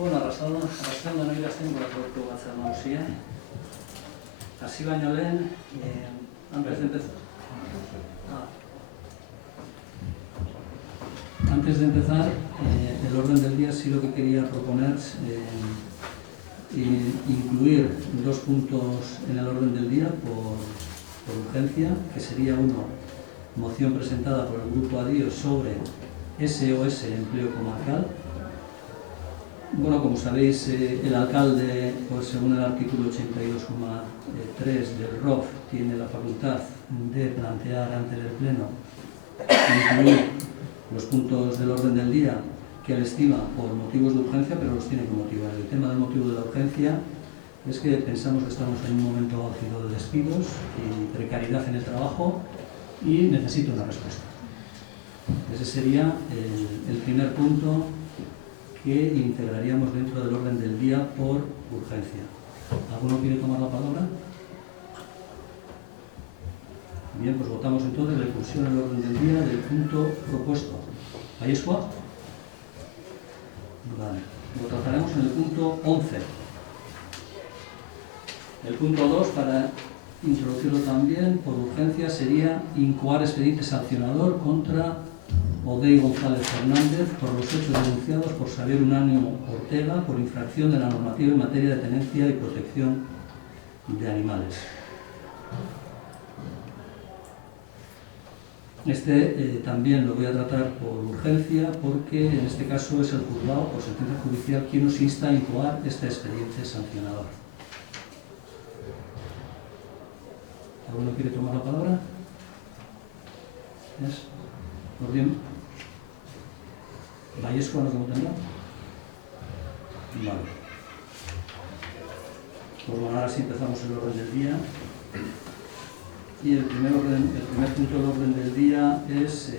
Bueno, arrastrando nahi gazten goratu batzar nagusia. Hasi baino lehen, antes de empezar, el orden del día sí lo que quería proponer es incluir dos puntos en el orden del día por urgencia, que sería uno, moción presentada por el Grupo ADIO sobre SOS Empleo Comarcal. Bueno, como sabéis, el alcalde, pues según el artículo 82,3 del ROF, tiene la facultad de plantear ante el Pleno incluir los puntos del orden del día que él estima por motivos de urgencia, pero los tiene que motivar. El tema del motivo de la urgencia es que pensamos que estamos en un momento álgido de despidos y precariedad en el trabajo y necesito una respuesta. Ese sería el primer punto que integraríamos dentro del orden del día por urgencia. ¿Alguno quiere tomar la palabra? Bien, pues votamos entonces la inclusión en el orden del día del punto propuesto. ¿Vallescua? Vale. Lo trataremos en el punto 11. El punto 2, para introducirlo también por urgencia, sería incoar expediente sancionador contra Odey González Fernández por los hechos denunciados por Xavier Unánimo Ortega por infracción de la normativa en materia de tenencia y protección de animales. También lo voy a tratar por urgencia porque en este caso es el juzgado por sentencia judicial quien nos insta a incoar este expediente sancionador. ¿Alguno quiere tomar la palabra? ¿Es? ¿Por bien? ¿Vallescua no tendrá? Vale. Pues bueno, ahora sí empezamos el orden del día. Y el primer punto del orden del día es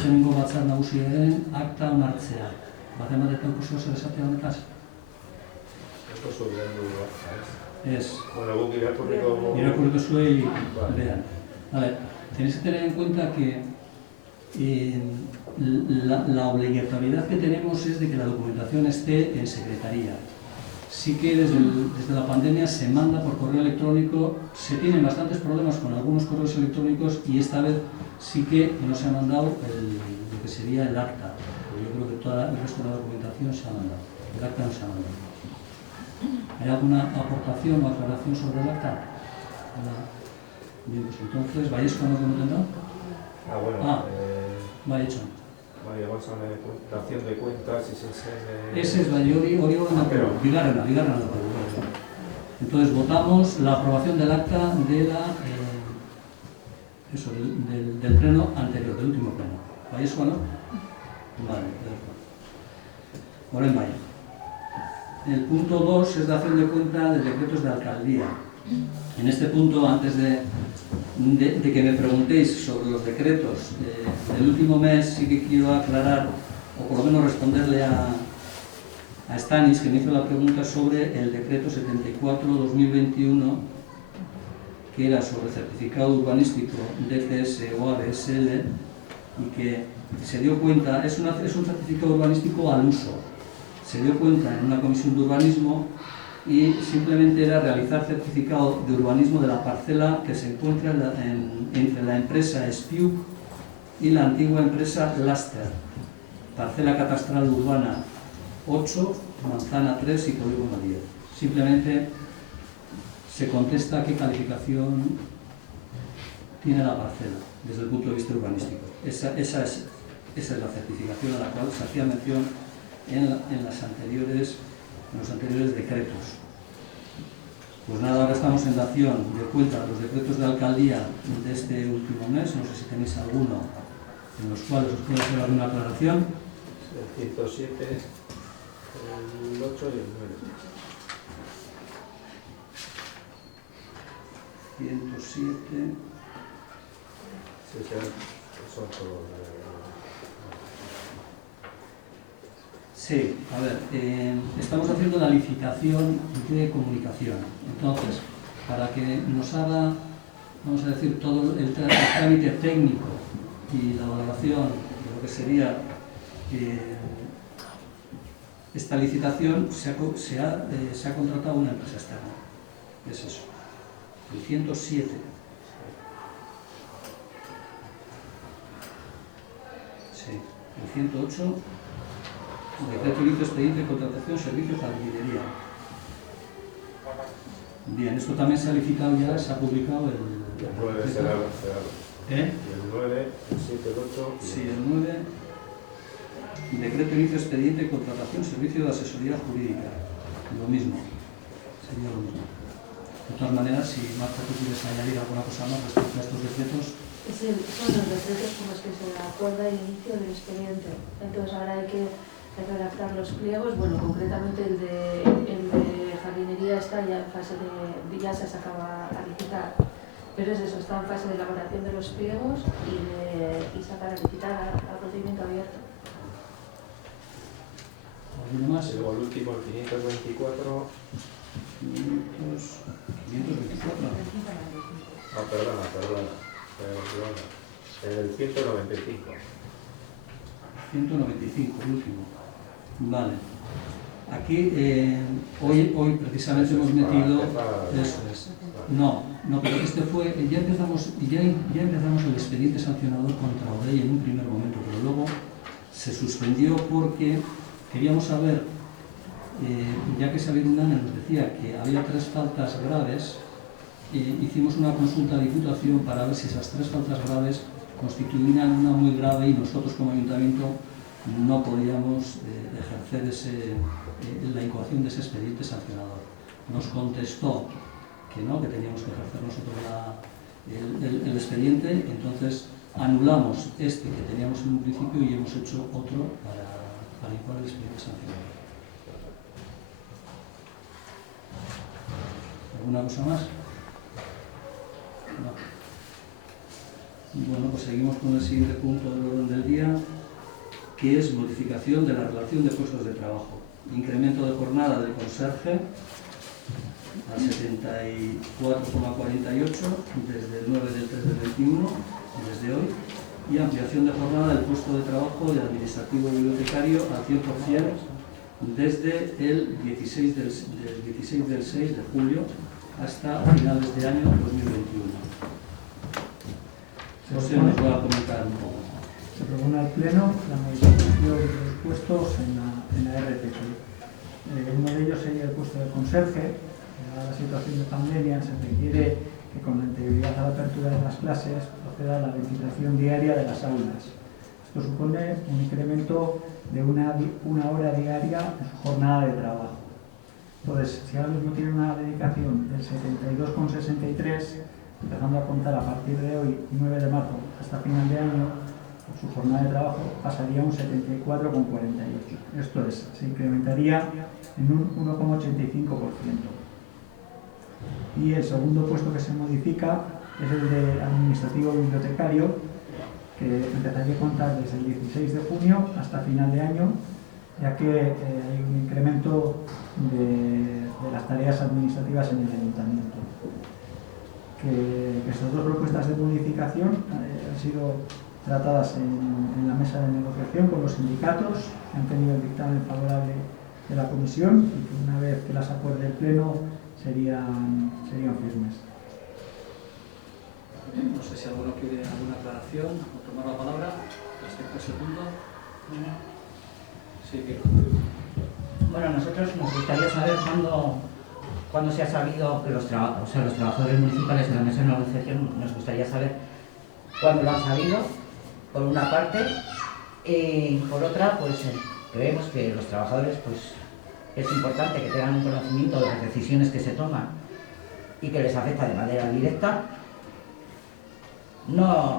Zenengo batzar nagusiaren akta onartzea. Batemateko ikusi zer esatea honetaz? Esto es obligado, Es. Bueno, guk irakurriko zuei lean. Vale. Tenéis que tener en cuenta que la obligatoriedad que tenemos es de que la documentación esté en secretaría. Sí que desde la pandemia se manda por correo electrónico, se tienen bastantes problemas con algunos correos electrónicos y esta vez sí que no se ha mandado lo que sería el acta. Yo creo que todo el resto de la documentación se ha mandado, el acta no se ha mandado. ¿Hay alguna aportación o aclaración sobre el acta? Bien, pues entonces, ¿Vallescua no tendrá? Va hecho. Vale, vamos a la dación de cuentas y ese es hori bigarrena. Entonces votamos la aprobación del acta de del pleno anterior, del último pleno. ¿Vallescua no? Vale, ahora en Valle. El punto 2 es dación de cuenta de decretos de alcaldía. En este punto, antes de que me preguntéis sobre los decretos del último mes, sí que quiero aclarar, o por lo menos responderle a Stanis, que me hizo la pregunta sobre el decreto 74-2021, que era sobre certificado urbanístico DCS o ABSL, y que se dio cuenta, es un certificado urbanístico al uso, se dio cuenta en una comisión de urbanismo y simplemente era realizar certificado de urbanismo de la parcela que se encuentra entre la empresa Spiuk y la antigua empresa Laster, parcela catastral urbana 8, manzana 3 y polígono 10. Simplemente se contesta qué calificación tiene la parcela desde el punto de vista urbanístico. Esa es la certificación a la cual se hacía mención en los anteriores decretos. Pues nada, ahora estamos en dación de cuenta de los decretos de alcaldía de este último mes. No sé si tenéis alguno en los cuales os puedo hacer alguna aclaración. El 107, el 8 y el 9. 107. Sí, son todos. Sí, a ver, estamos haciendo la licitación de comunicación. Entonces, para que nos haga, vamos a decir, todo el trámite técnico y la valoración de lo que sería esta licitación se ha contratado una empresa externa. Es eso. El 107. Sí. El 108. Decreto inicio expediente de contratación servicio jardinería. Bien, esto también se ha licitado ya, se ha publicado el 9 será. ¿Eh? El 9, el 7, el 8. Sí, el 9. Decreto inicio expediente de contratación servicio de asesoría jurídica. Lo mismo. Sería lo mismo. De todas maneras, si Marta, tú quieres añadir alguna cosa más respecto a estos decretos. Son los decretos con los que se acuerda el inicio del expediente. Entonces ahora hay que redactar los pliegos. Bueno, concretamente el de jardinería está ya en fase de... ya se acaba a licitar. Pero es eso, está en fase de elaboración de los pliegos y sacar a licitar a procedimiento abierto. ¿Alguno más? El último, el 524. 524. Ah, perdona. El 195. 195, el último. Vale. Aquí, hoy precisamente hemos metido... Eso es. No, pero este fue... Ya empezamos el expediente sancionador contra Odey en un primer momento, pero luego se suspendió porque queríamos saber, ya que Xavier Unana nos decía que había 3 faltas graves, hicimos una consulta a Diputación para ver si esas 3 faltas graves constituían una muy grave y nosotros como Ayuntamiento no podíamos ejercer la incoación de ese expediente sancionador. Nos contestó que no, que teníamos que ejercer nosotros el expediente, entonces anulamos este que teníamos en un principio y hemos hecho otro para incoar el expediente sancionador. ¿Alguna cosa más? No. Bueno, pues seguimos con el siguiente punto del orden del día, que es modificación de la relación de puestos de trabajo. Incremento de jornada del conserje a 74,48 desde el 9 del 3 del 21, desde hoy, y ampliación de jornada del puesto de trabajo de administrativo bibliotecario al 100% desde el 16 del 6 de julio hasta finales de año 2021. José nos va a comentar un poco. Se propone al Pleno la modificación de los puestos en la RTP. Uno de ellos sería el puesto de conserje. Dada la situación de pandemia, se requiere que con anterioridad a la apertura de las clases proceda a la ventilación diaria de las aulas. Esto supone un incremento de una hora diaria en su jornada de trabajo. Entonces, si ahora mismo tiene una dedicación del 72,63, empezando a contar a partir de hoy, 9 de marzo, hasta final de año, su jornada de trabajo pasaría a un 74,48. Esto es, se incrementaría en un 1,85%. Y el segundo puesto que se modifica es el de administrativo bibliotecario, que empezaría a contar desde el 16 de junio hasta final de año, ya que hay un incremento de las tareas administrativas en el ayuntamiento. Que estas dos propuestas de modificación han sido tratadas en la mesa de negociación con los sindicatos, que han tenido el dictamen favorable de la comisión y que una vez que las acuerde el Pleno serían firmes. No sé si alguno quiere alguna aclaración o tomar la palabra respecto a ese punto. Sí, que... Bueno, a nosotros nos gustaría saber cuándo se ha sabido que los trabajadores municipales de la mesa de negociación, nos gustaría saber cuándo lo han sabido, por una parte, y por otra, pues creemos que los trabajadores, pues es importante que tengan un conocimiento de las decisiones que se toman y que les afecta de manera directa. No,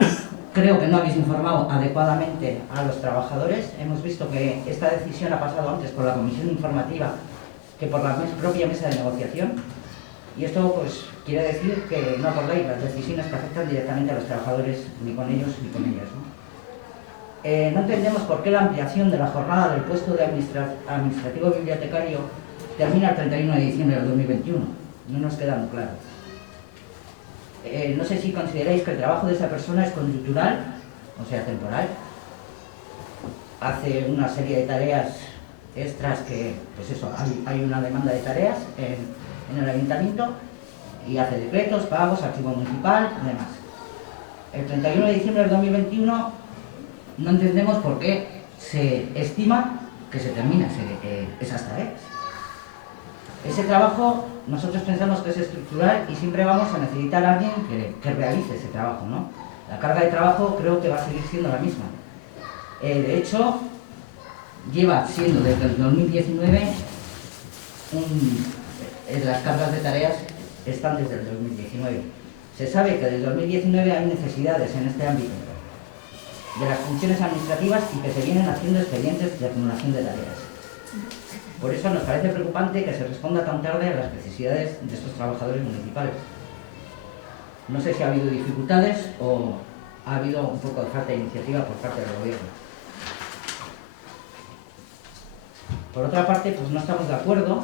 creo que no habéis informado adecuadamente a los trabajadores. Hemos visto que esta decisión ha pasado antes por la comisión informativa que por la propia mesa de negociación. Y esto pues quiere decir que no acordáis las decisiones que afectan directamente a los trabajadores, ni con ellos ni con ellas, ¿no? No entendemos por qué la ampliación de la jornada del puesto de administrativo bibliotecario termina el 31 de diciembre del 2021. No nos queda muy claro. No sé si consideráis que el trabajo de esa persona es coyuntural, o sea, temporal. Hace una serie de tareas es tras que, pues eso, hay una demanda de tareas en el ayuntamiento y hace decretos, pagos, archivo municipal y demás. El 31 de diciembre del 2021 no entendemos por qué se estima que se termina esas tareas. Ese trabajo nosotros pensamos que es estructural y siempre vamos a necesitar a alguien que realice ese trabajo, ¿no? La carga de trabajo creo que va a seguir siendo la misma. De hecho, lleva siendo desde el 2019, las cargas de tareas están desde el 2019. Se sabe que desde el 2019 hay necesidades en este ámbito de las funciones administrativas y que se vienen haciendo expedientes de acumulación de tareas. Por eso nos parece preocupante que se responda tan tarde a las necesidades de estos trabajadores municipales. No sé si ha habido dificultades o ha habido un poco de falta de iniciativa por parte del gobierno. Por otra parte, pues no estamos de acuerdo,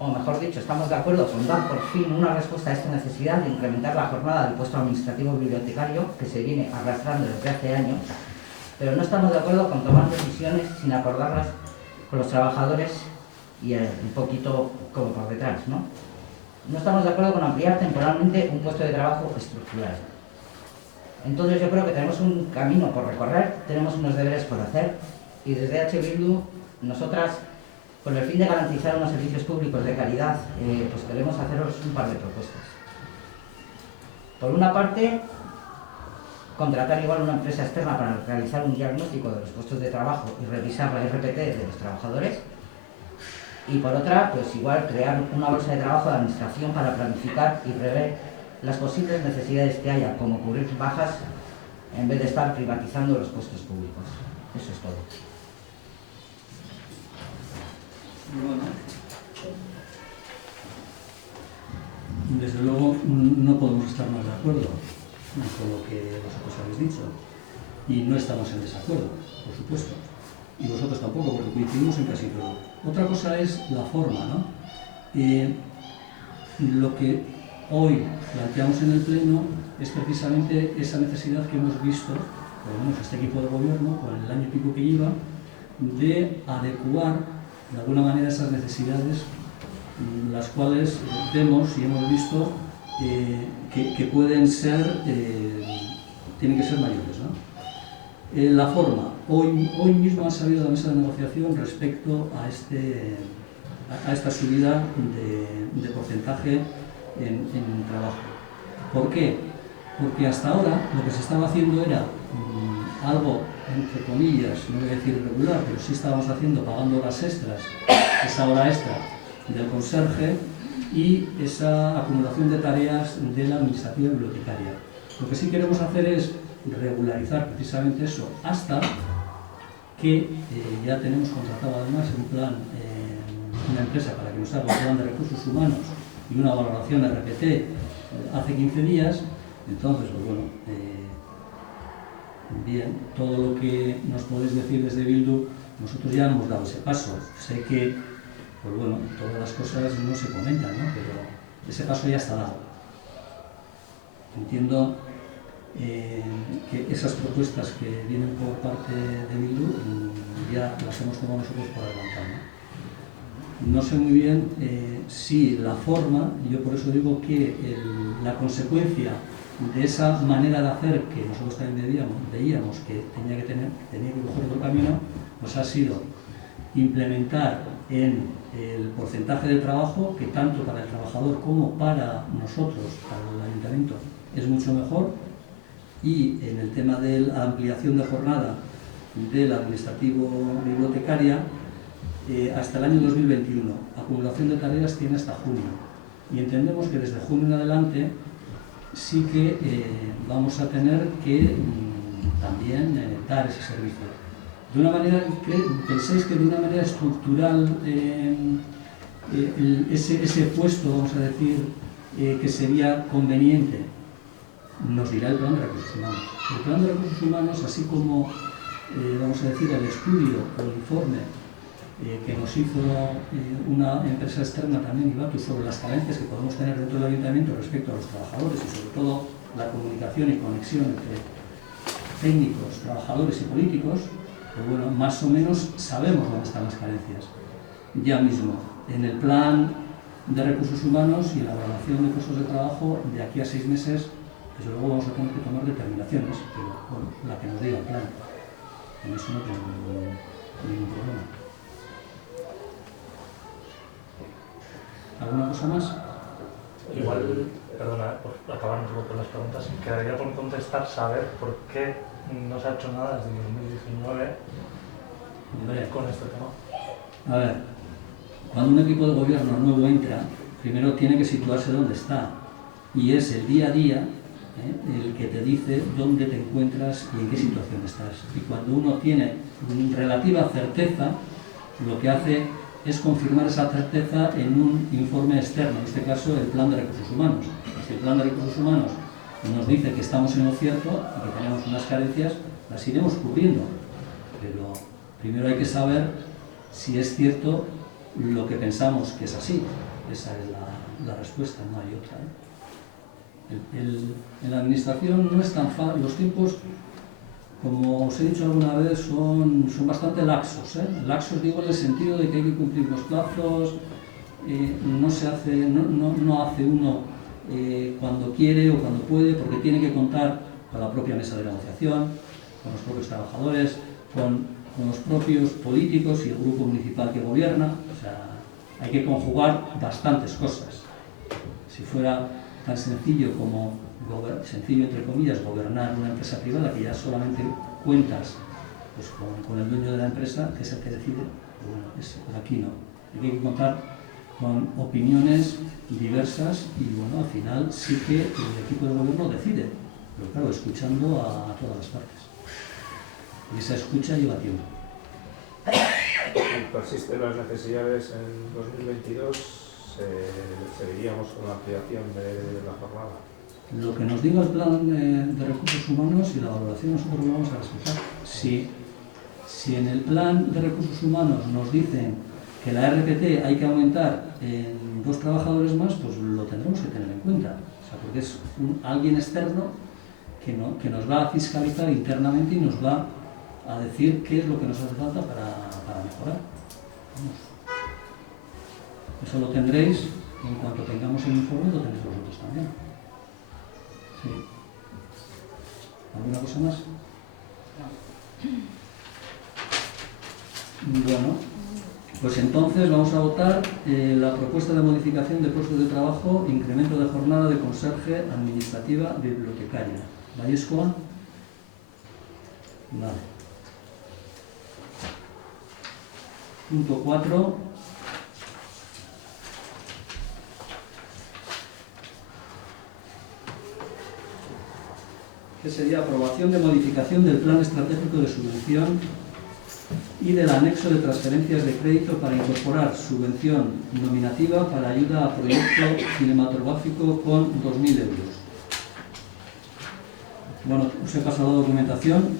o mejor dicho, estamos de acuerdo con dar por fin una respuesta a esta necesidad de incrementar la jornada del puesto administrativo bibliotecario que se viene arrastrando desde hace años, pero no estamos de acuerdo con tomar decisiones sin acordarlas con los trabajadores y un poquito como por detrás, ¿no? No estamos de acuerdo con ampliar temporalmente un puesto de trabajo estructural. Entonces yo creo que tenemos un camino por recorrer, tenemos unos deberes por hacer y desde H. Bildu, nosotras, con el fin de garantizar unos servicios públicos de calidad, pues queremos haceros un par de propuestas. Por una parte, contratar igual una empresa externa para realizar un diagnóstico de los puestos de trabajo y revisar la RPT de los trabajadores. Y por otra, pues igual crear una bolsa de trabajo de administración para planificar y prever las posibles necesidades que haya, como cubrir bajas, en vez de estar privatizando los puestos públicos. Eso es todo. Bueno, desde luego no podemos estar más de acuerdo con lo que vosotros habéis dicho y no estamos en desacuerdo, por supuesto, y vosotros tampoco, porque coincidimos en casi todo. Otra cosa es la forma, ¿no? Lo que hoy planteamos en el Pleno es precisamente esa necesidad que hemos visto, por lo menos este equipo de gobierno, con el año y pico que lleva, de adecuar de alguna manera esas necesidades, las cuales vemos y hemos visto que pueden ser, tienen que ser mayores, ¿no? La forma, hoy mismo ha salido la mesa de negociación respecto a esta subida de porcentaje en trabajo. ¿Por qué? Porque hasta ahora lo que se estaba haciendo era algo, entre comillas, no voy a decir irregular, pero sí estábamos haciendo, pagando horas extras, esa hora extra del conserje y esa acumulación de tareas de la administrativa bibliotecaria. Lo que sí queremos hacer es regularizar precisamente eso hasta que ya tenemos contratado además un plan, una empresa para que nos haga un plan de recursos humanos y una valoración de RPT hace 15 días. Entonces, pues bueno, bien, todo lo que nos podéis decir desde Bildu, nosotros ya hemos dado ese paso. Sé que, pues bueno, todas las cosas no se comentan, ¿no? Pero ese paso ya está dado. Entiendo que esas propuestas que vienen por parte de Bildu ya las hemos tomado nosotros por adelantado, ¿no? No sé muy bien si la forma, yo por eso digo que la consecuencia de esa manera de hacer que nosotros también veíamos que tenía que coger otro camino, pues ha sido implementar en el porcentaje de trabajo, que tanto para el trabajador como para nosotros, para el ayuntamiento, es mucho mejor, y en el tema de la ampliación de jornada del administrativo bibliotecaria, hasta el año 2021. Acumulación de tareas tiene hasta junio. Y entendemos que desde junio en adelante sí que vamos a tener que también dar ese servicio. De una manera, ¿pensáis que de una manera estructural ese puesto, vamos a decir, que sería conveniente? Nos dirá el plan de recursos humanos. El plan de recursos humanos, así como, vamos a decir, el estudio o el informe que nos hizo una empresa externa también, Ibatus, sobre las carencias que podemos tener dentro del ayuntamiento respecto a los trabajadores y sobre todo la comunicación y conexión entre técnicos, trabajadores y políticos, Pero bueno, más o menos sabemos dónde están las carencias. Ya mismo, en el plan de recursos humanos y en la evaluación de puestos de trabajo, de aquí a 6 meses, desde luego vamos a tener que tomar determinaciones, pero bueno, la que nos diga el plan. En eso no tengo ningún problema. ¿Alguna cosa más? Igual, perdona, por acabar un poco con las preguntas, quedaría por contestar saber por qué no se ha hecho nada desde 2019 con este tema. A ver, cuando un equipo de gobierno nuevo entra, primero tiene que situarse donde está, y es el día a día el que te dice dónde te encuentras y en qué situación estás. Y cuando uno tiene relativa certeza, lo que hace es confirmar esa certeza en un informe externo, en este caso el Plan de Recursos Humanos. Si el Plan de Recursos Humanos nos dice que estamos en lo cierto y que tenemos unas carencias, las iremos cubriendo. Pero primero hay que saber si es cierto lo que pensamos que es así. Esa es la respuesta, no hay otra. En la administración no es tan fácil, los tiempos, como os he dicho alguna vez, son bastante laxos. Laxos digo en el sentido de que hay que cumplir los plazos, no hace uno cuando quiere o cuando puede, porque tiene que contar con la propia mesa de negociación, con los propios trabajadores, con los propios políticos y el grupo municipal que gobierna. O sea, hay que conjugar bastantes cosas. Si fuera tan sencillo como, sencillo entre comillas, gobernar una empresa privada, que ya solamente cuentas pues, con el dueño de la empresa, que es el que decide, bueno, por aquí no. Hay que contar con opiniones diversas y bueno, al final sí que el equipo de gobierno decide, pero claro, escuchando a todas las partes. Y esa escucha lleva tiempo. Si persisten las necesidades en 2022, seguiríamos con la ampliación de la jornada. Lo que nos diga el plan de recursos humanos y la valoración nosotros lo vamos a respetar. Si en el plan de recursos humanos nos dicen que la RPT hay que aumentar en 2 trabajadores más, pues lo tendremos que tener en cuenta. O sea, porque es alguien externo que nos va a fiscalizar internamente y nos va a decir qué es lo que nos hace falta para mejorar. Vamos. Eso lo tendréis, en cuanto tengamos el informe, lo tendréis vosotros también. Sí. ¿Alguna cosa más? Bueno, pues entonces vamos a votar la propuesta de modificación de puestos de trabajo, incremento de jornada de conserje, administrativa, bibliotecaria. ¿Vais, Juan? Vale. Punto 4. Que sería aprobación de modificación del plan estratégico de subvención y del anexo de transferencias de crédito para incorporar subvención nominativa para ayuda a proyecto cinematográfico con 2.000 euros. Bueno, os he pasado la documentación,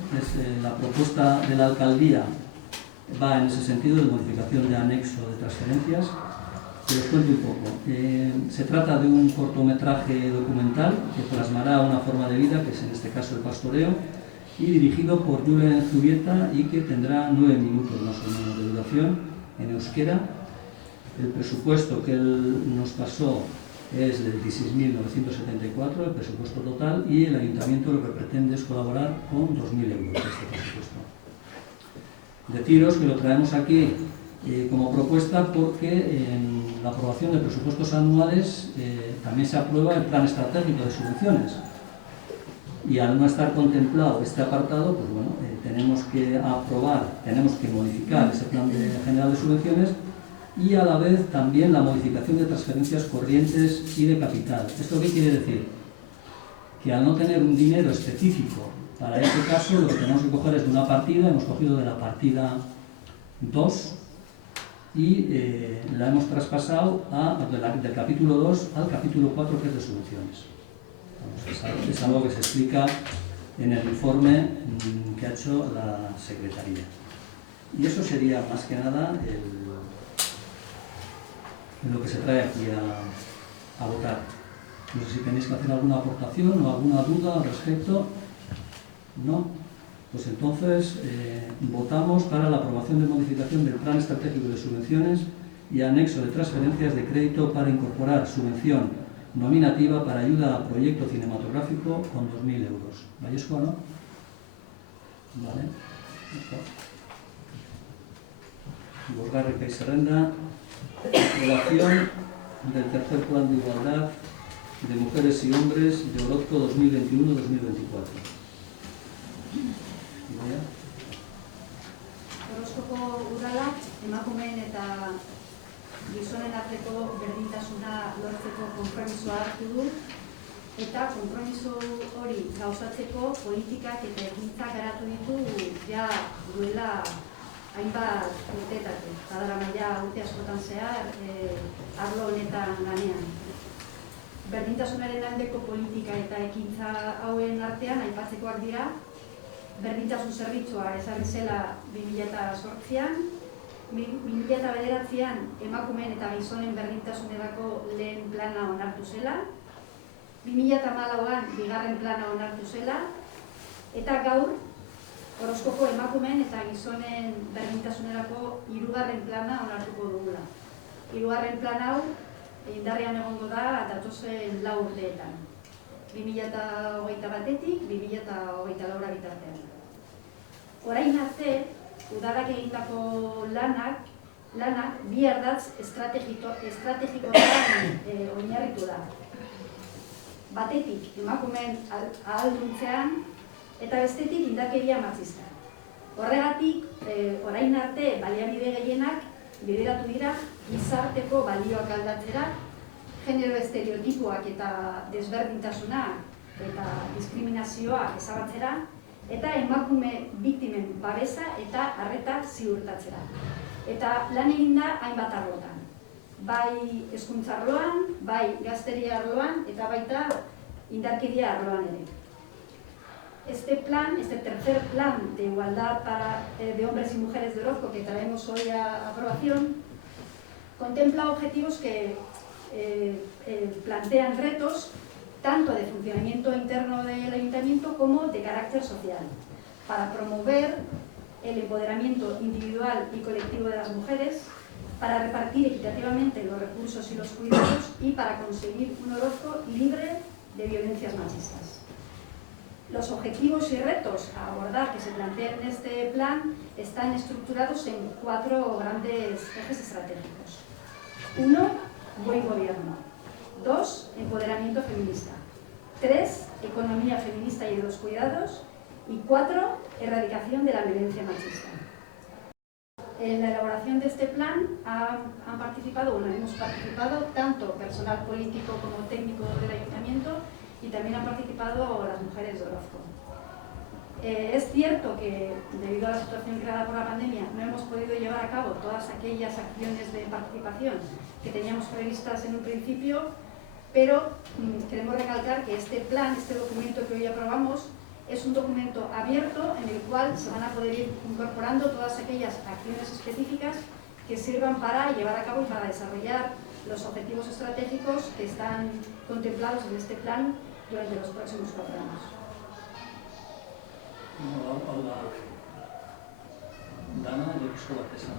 la propuesta de la alcaldía va en ese sentido de modificación de anexo de transferencias. Os cuento un poco. Se trata de un cortometraje documental que plasmará una forma de vida, que es en este caso el pastoreo, y dirigido por Julen Zubieta y que tendrá 9 minutos más o menos de duración en euskera. El presupuesto que él nos pasó es de 16.974, el presupuesto total, y el ayuntamiento lo que pretende es colaborar con 2.000 euros de este presupuesto. Deciros que lo traemos aquí como propuesta porque en la aprobación de presupuestos anuales también se aprueba el plan estratégico de subvenciones y al no estar contemplado este apartado, pues bueno, tenemos que aprobar, tenemos que modificar ese plan general de subvenciones y a la vez también la modificación de transferencias corrientes y de capital. ¿Esto qué quiere decir? Que al no tener un dinero específico para este caso, lo que tenemos que coger es de una partida, hemos cogido de la partida 2 y la hemos traspasado del capítulo 2 al capítulo 4, que es de subvenciones. Vamos, es algo que se explica en el informe que ha hecho la Secretaría. Y eso sería más que nada lo que se trae aquí a votar. No sé si tenéis que hacer alguna aportación o alguna duda al respecto. ¿No? Pues entonces votamos para la aprobación de modificación del Plan Estratégico de Subvenciones y anexo de transferencias de crédito para incorporar subvención nominativa para ayuda a proyecto cinematográfico con 2.000 euros. ¿Vallesco no? Vale. Bosgarri y Serrenda. Aprobación del tercer plan de igualdad de mujeres y hombres de Orozco 2021-2024. Orozkoko udalak emakumeen eta gizonen arteko berdintasuna lortzeko konpromisoa hartu du eta konpromiso hori gauzatzeko politikak eta ekintzak garatu ditu ja duela hainbat urteetate. Badaramaia urte askotan zehar arlo honetan lanean. Berdintasunaren aldeko politika eta ekintza hauen artean aipatzekoak dira berdintasun zerbitzua ezarri zela 2008an, 2009an emakumeen eta gizonen berdintasunerako lehen plana onartu zela, 2014an bigarren plana onartu zela, eta gaur Orozkoko emakumeen eta gizonen berdintasunerako hirugarren plana onartuko dugula. Hirugarren plan hau indarrean egongo da datozen 4 urteetan. 2021-etik 2024 bitartean. Orain arte, udalak egindako lanak bi ardatz estrategikoetan oinarritu da. Batetik, emakumeen ahalduntzean eta bestetik indarkeria matxista. Horregatik, orain arte baliabide gehienak bideratu dira gizarteko balioak aldatzera, genero estereotipoak eta desberdintasunak eta diskriminazioa ezabatzera, eta emakume biktimen babesa eta arreta ziurtatzera. Eta lan egin da hainbat arlotan. Bai hezkuntza arloan, bai gazteria arloan eta baita indarkeria arloan ere. Este tercer plan de igualdad de hombres y mujeres de Orozco que traemos hoy a aprobación contempla objetivos que plantean retos tanto de funcionamiento interno del ayuntamiento como de carácter social, para promover el empoderamiento individual y colectivo de las mujeres, para repartir equitativamente los recursos y los cuidados y para conseguir un Orozco libre de violencias machistas. Los objetivos y retos a abordar que se plantean en este plan están estructurados en 4 grandes ejes estratégicos. 1. Buen gobierno. 2. Empoderamiento feminista. 3. Economía feminista y de los cuidados. Y 4. Erradicación de la violencia machista. En la elaboración de este plan hemos participado tanto personal político como técnico del ayuntamiento y también han participado las mujeres de Orozco. Es cierto que debido a la situación creada por la pandemia no hemos podido llevar a cabo todas aquellas acciones de participación que teníamos previstas en un principio, pero queremos recalcar que este plan, este documento que hoy aprobamos, es un documento abierto en el cual se van a poder ir incorporando todas aquellas acciones específicas que sirvan para llevar a cabo y para desarrollar los objetivos estratégicos que están contemplados en este plan durante los próximos 4 años. Dana, esko bat esan.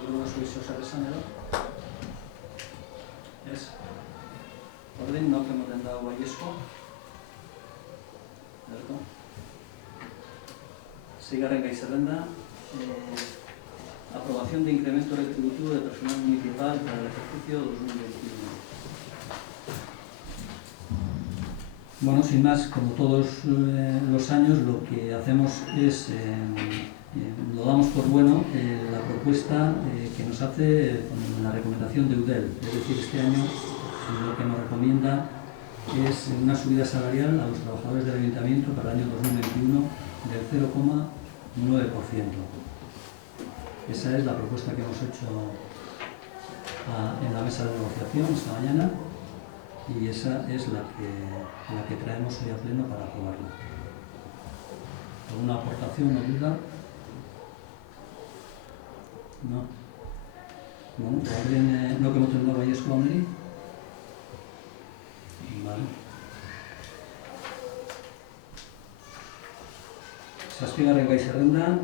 Gero zuizo zer esan edo? Ez. Ordin, nok emoten dago baiezko. Seigarren gai zerrenda. Aprobación de incremento retributivo de personal municipal para el ejercicio 2021. Bueno, sin más, como todos los años, lo que hacemos es, lo damos por bueno, la propuesta que nos hace con la recomendación de UDEL. Es decir, este año lo que nos recomienda es una subida salarial a los trabajadores del ayuntamiento para el año 2021 del 0,9%. Esa es la propuesta que hemos hecho en la mesa de negociación esta mañana y esa es la que traemos hoy a pleno para aprobarla. ¿Alguna aportación o duda? No. Bueno, ¿alguien no que hemos tenido baiezko honi? Vale. Zazpigarren gai zerrenda,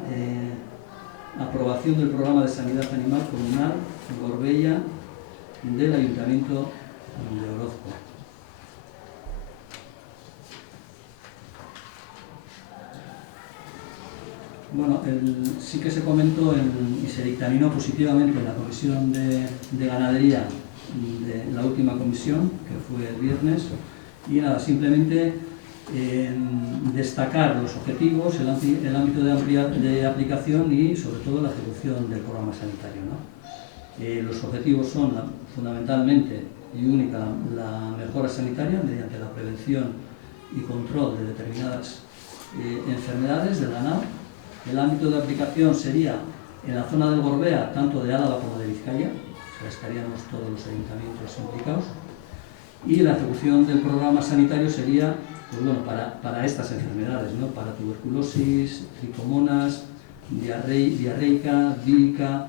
aprobación del programa de sanidad animal comunal Gorbella del Ayuntamiento de Orozco. Bueno, sí que se comentó y se dictaminó positivamente en la Comisión de Ganadería de la última comisión, que fue el viernes, y nada, simplemente destacar los objetivos, el ámbito de aplicación y sobre todo la ejecución del programa sanitario, ¿no? Los objetivos son fundamentalmente y única la mejora sanitaria mediante la prevención y control de determinadas enfermedades del ganado. El ámbito de aplicación sería en la zona del Gorbea, tanto de Álava como de Vizcaya, o sea, estaríamos todos los ayuntamientos implicados, y la ejecución del programa sanitario sería pues bueno, para estas enfermedades, ¿no? Para tuberculosis, tricomonas, diarreica, vírica,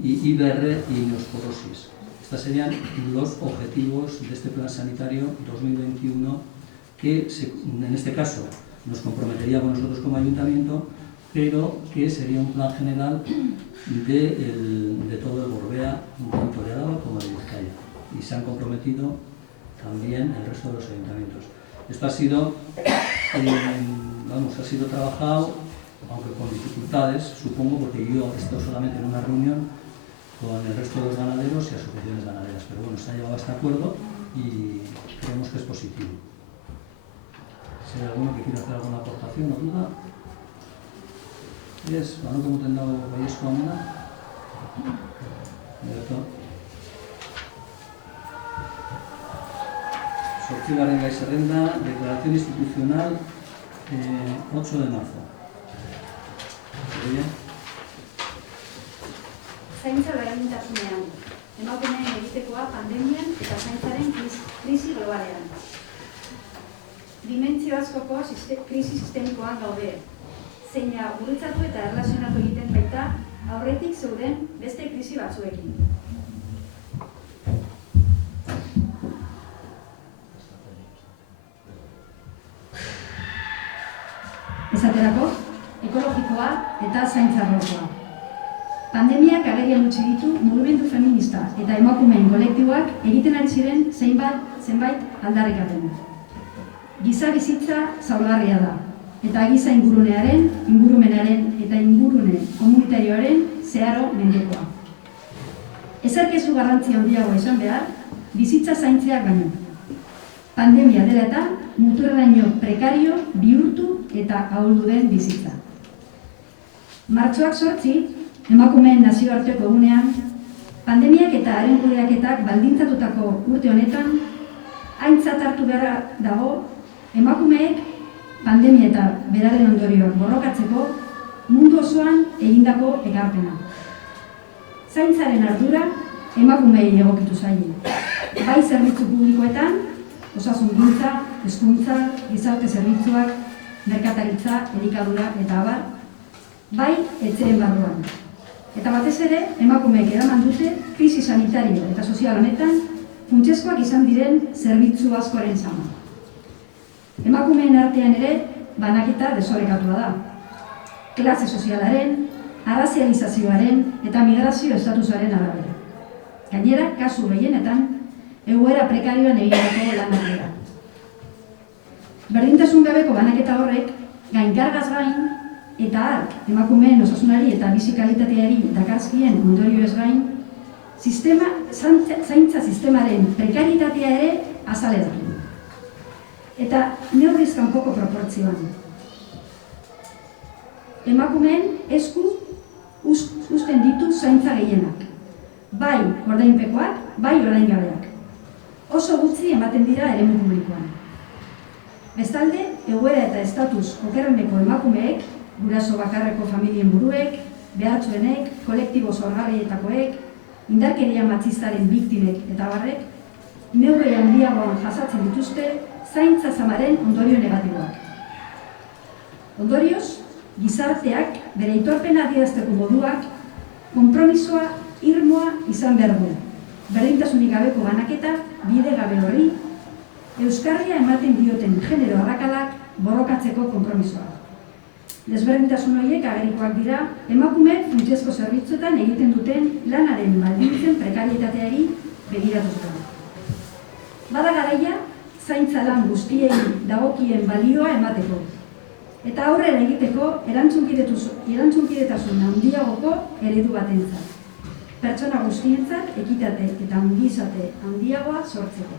IBR y neosporosis. Estos serían los objetivos de este plan sanitario 2021 que en este caso nos comprometeríamos nosotros como ayuntamiento, pero que sería un plan general de todo el Gorbea, tanto de Álava como de Vizcaya. Y se han comprometido también el resto de los ayuntamientos. Esto ha sido, ha sido trabajado, aunque con dificultades, supongo, porque yo he estado solamente en una reunión con el resto de los ganaderos y asociaciones ganaderas. Pero bueno, se ha llegado a este acuerdo y creemos que es positivo. Si hay alguno que quiera hacer alguna aportación o duda. Yes, banuko moten dago baiezkoa amena. Zortzigarren gai zerrenda, declaración institucional 8 de marzo. Zaintza berdintasunean, emakumeen egitekoa pandemian eta zaintzaren krisi globalean. Dimentsio askoko krisi sistemikoan gaude, zeina gurutzatu eta erlazionatu egiten baita aurretik zeuden beste krisi batzuekin. Esaterako, ekologikoa eta zaintza arlokoa. Pandemiak agerian utzi ditu mugimendu feminista eta emakumeen kolektiboak egiten ari ziren zenbait aldarrikapen. Giza bizitza zaurgarria da, eta giza ingurumenaren eta ingurune komunitarioaren zeharo mendekoa. Ezerkezu garrantzia handiagoa izan behar, bizitza zaintzeak baino. Pandemia dela eta muturreraino prekario bihurtu eta ahuldu den bizitza. Martxoak 8, emakumeen nazioarteko egunean, pandemiak eta haren kudeaketak baldintzatutako urte honetan, aintzat hartu beharra dago, emakumeek pandemia eta beraren ondorioak borrokatzeko mundu osoan egindako ekarpena. Zaintzaren ardura emakumeei egokitu zaie. Bai zerbitzu publikoetan, osasungintza, hezkuntza, gizarte zerbitzuak, merkataritza, elikadura eta abar, bai etxeen barruan. Eta batez ere, emakumeek eraman dute krisi sanitario eta sozial honetan funtsezkoak izan diren zerbitzu askoren zama. Emakumeen artean ere banaketa desorekatua da. Klase sozialaren, arrazializazioaren eta migrazio estatusaren arabera. Gainera, kasu gehienetan, egoera prekarioan egindako lanak dira. Berdintasun gabeko banaketa horrek, gainkargaz gain, eta hark emakumeen osasunari eta bizi kalitateari dakarzkien ondorioez gain, zaintza sistemaren prekaritatea ere azale daki. Eta neurriz kanpoko proportzioan. Emakumeen esku uzten ditu zaintza gehienak. Bai ordainpekoak, bai ordaingabeak. Oso gutxi ematen dira eremu publikoan. Bestalde, egoera eta estatus okerreneko emakumeek, guraso bakarreko familien buruek, behartsuenek, kolektibo zorgarrietakoek, indarkeria matxistaren biktimek eta barrek, neurri handiagoan jasatzen dituzte zaintza zamaren ondorio negatiboak. Ondorioz, gizarteak bere aitorpena adierazteko moduak konpromisoa irmoa izan behar du. Berdintasunik gabeko banaketa bide gabe hori, euskarria ematen dioten genero arrakalak borrokatzeko konpromisoa. Desberdintasun horiek agerikoak dira emakumeek funtsezko zerbitzuetan egiten duten lanaren baldintzen prekarietateari begiratuta. Bada garaia zaintza lan guztiei dagokien balioa emateko eta aurrera egiteko erantzunkidetasun handiagoko eredu batentzat. Pertsona guztientzat ekitate eta ongizate handiagoa sortzeko.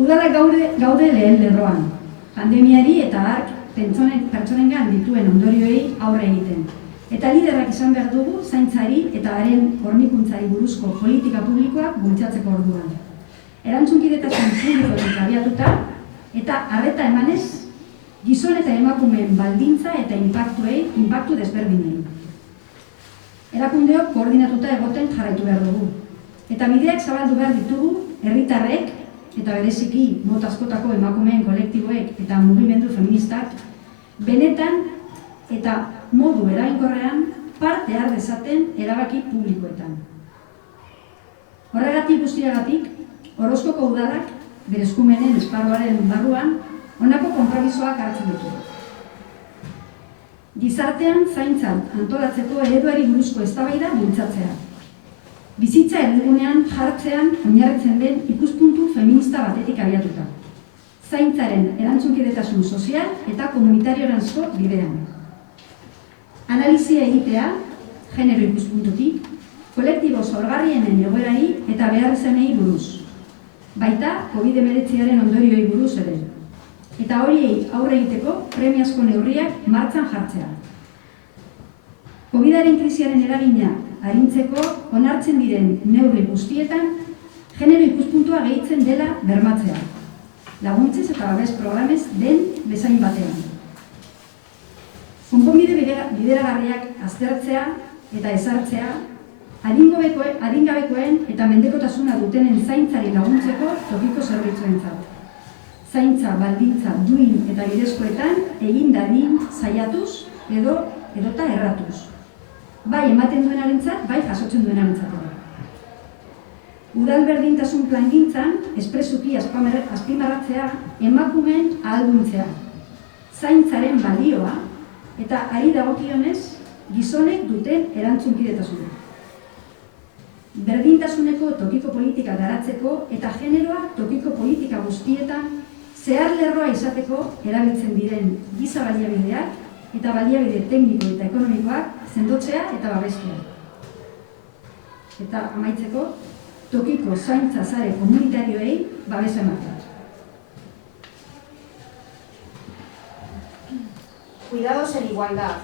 Udalak gaude lehen lerroan, pandemiari eta hark pertsonengan dituen ondorioei aurre egiten. Eta liderrak izan behar dugu zaintzari eta haren hornikuntzari buruzko politika publikoak bultzatzeko orduan. Erantzunkidetasun publikotik abiatuta eta arreta emanez gizon eta emakumeen baldintza eta inpaktu desberdinei. Erakundeok koordinatuta egoten jarraitu behar dugu. Eta bideak zabaldu behar ditugu herritarrek eta bereziki mota askotako emakumeen kolektiboek eta mugimendu feministak benetan eta modu eraginkorrean parte har dezaten erabaki publikoetan. Horregatik guztiagatik, Orozkoko udalak bere eskumenen esparruaren barruan honako konpromisoak hartzen ditu. Gizartean zaintzan antolatzeko ereduari buruzko eztabaida bultzatzea. Bizitza erdigunean jartzean oinarritzen den ikuspuntu feminista batetik abiatuta. Zaintzaren erantzunkidetasun sozial eta komunitariorantzo bidean. Analizia egitea, genero ikuspuntutik, kolektibo zaurgarrienen egoerari eta beharrizanei buruz. Baita COVID-19 ondorioei buruz ere. Eta horiei aurre egiteko premiazko neurriak martxan jartzea. COVID-aren krisiaren eragina arintzeko onartzen diren neurri guztietan genero ikuspuntua gehitzen dela bermatzea. Laguntzez eta babes programez den bezain batean. Konponbide bideragarriak aztertzea eta ezartzea adingabekoen eta mendekotasuna dutenen zaintzari laguntzeko tokiko zerbitzuentzat. Zaintza, baldintza, duin eta bidezkoetan egin dadin saiatuz edota erratuz. Bai ematen duenarentzat, bai jasotzen duenarentzat. Udal berdintasun plangintzan espresuki azpimarratzea emakumeen ahalduntzea, zaintzaren balioa eta ari dagokionez gizonek duten erantzunkidetasuna. Berdintasuneko tokiko politika garatzeko eta generoa tokiko politika guztietan zehar lerroa izateko erabiltzen diren giza baliabideak eta baliabide tekniko eta ekonomikoak sendotzea eta babestea. Eta amaitzeko, tokiko zaintza sare komunitarioei babesa ematea. Cuidados en igualdad.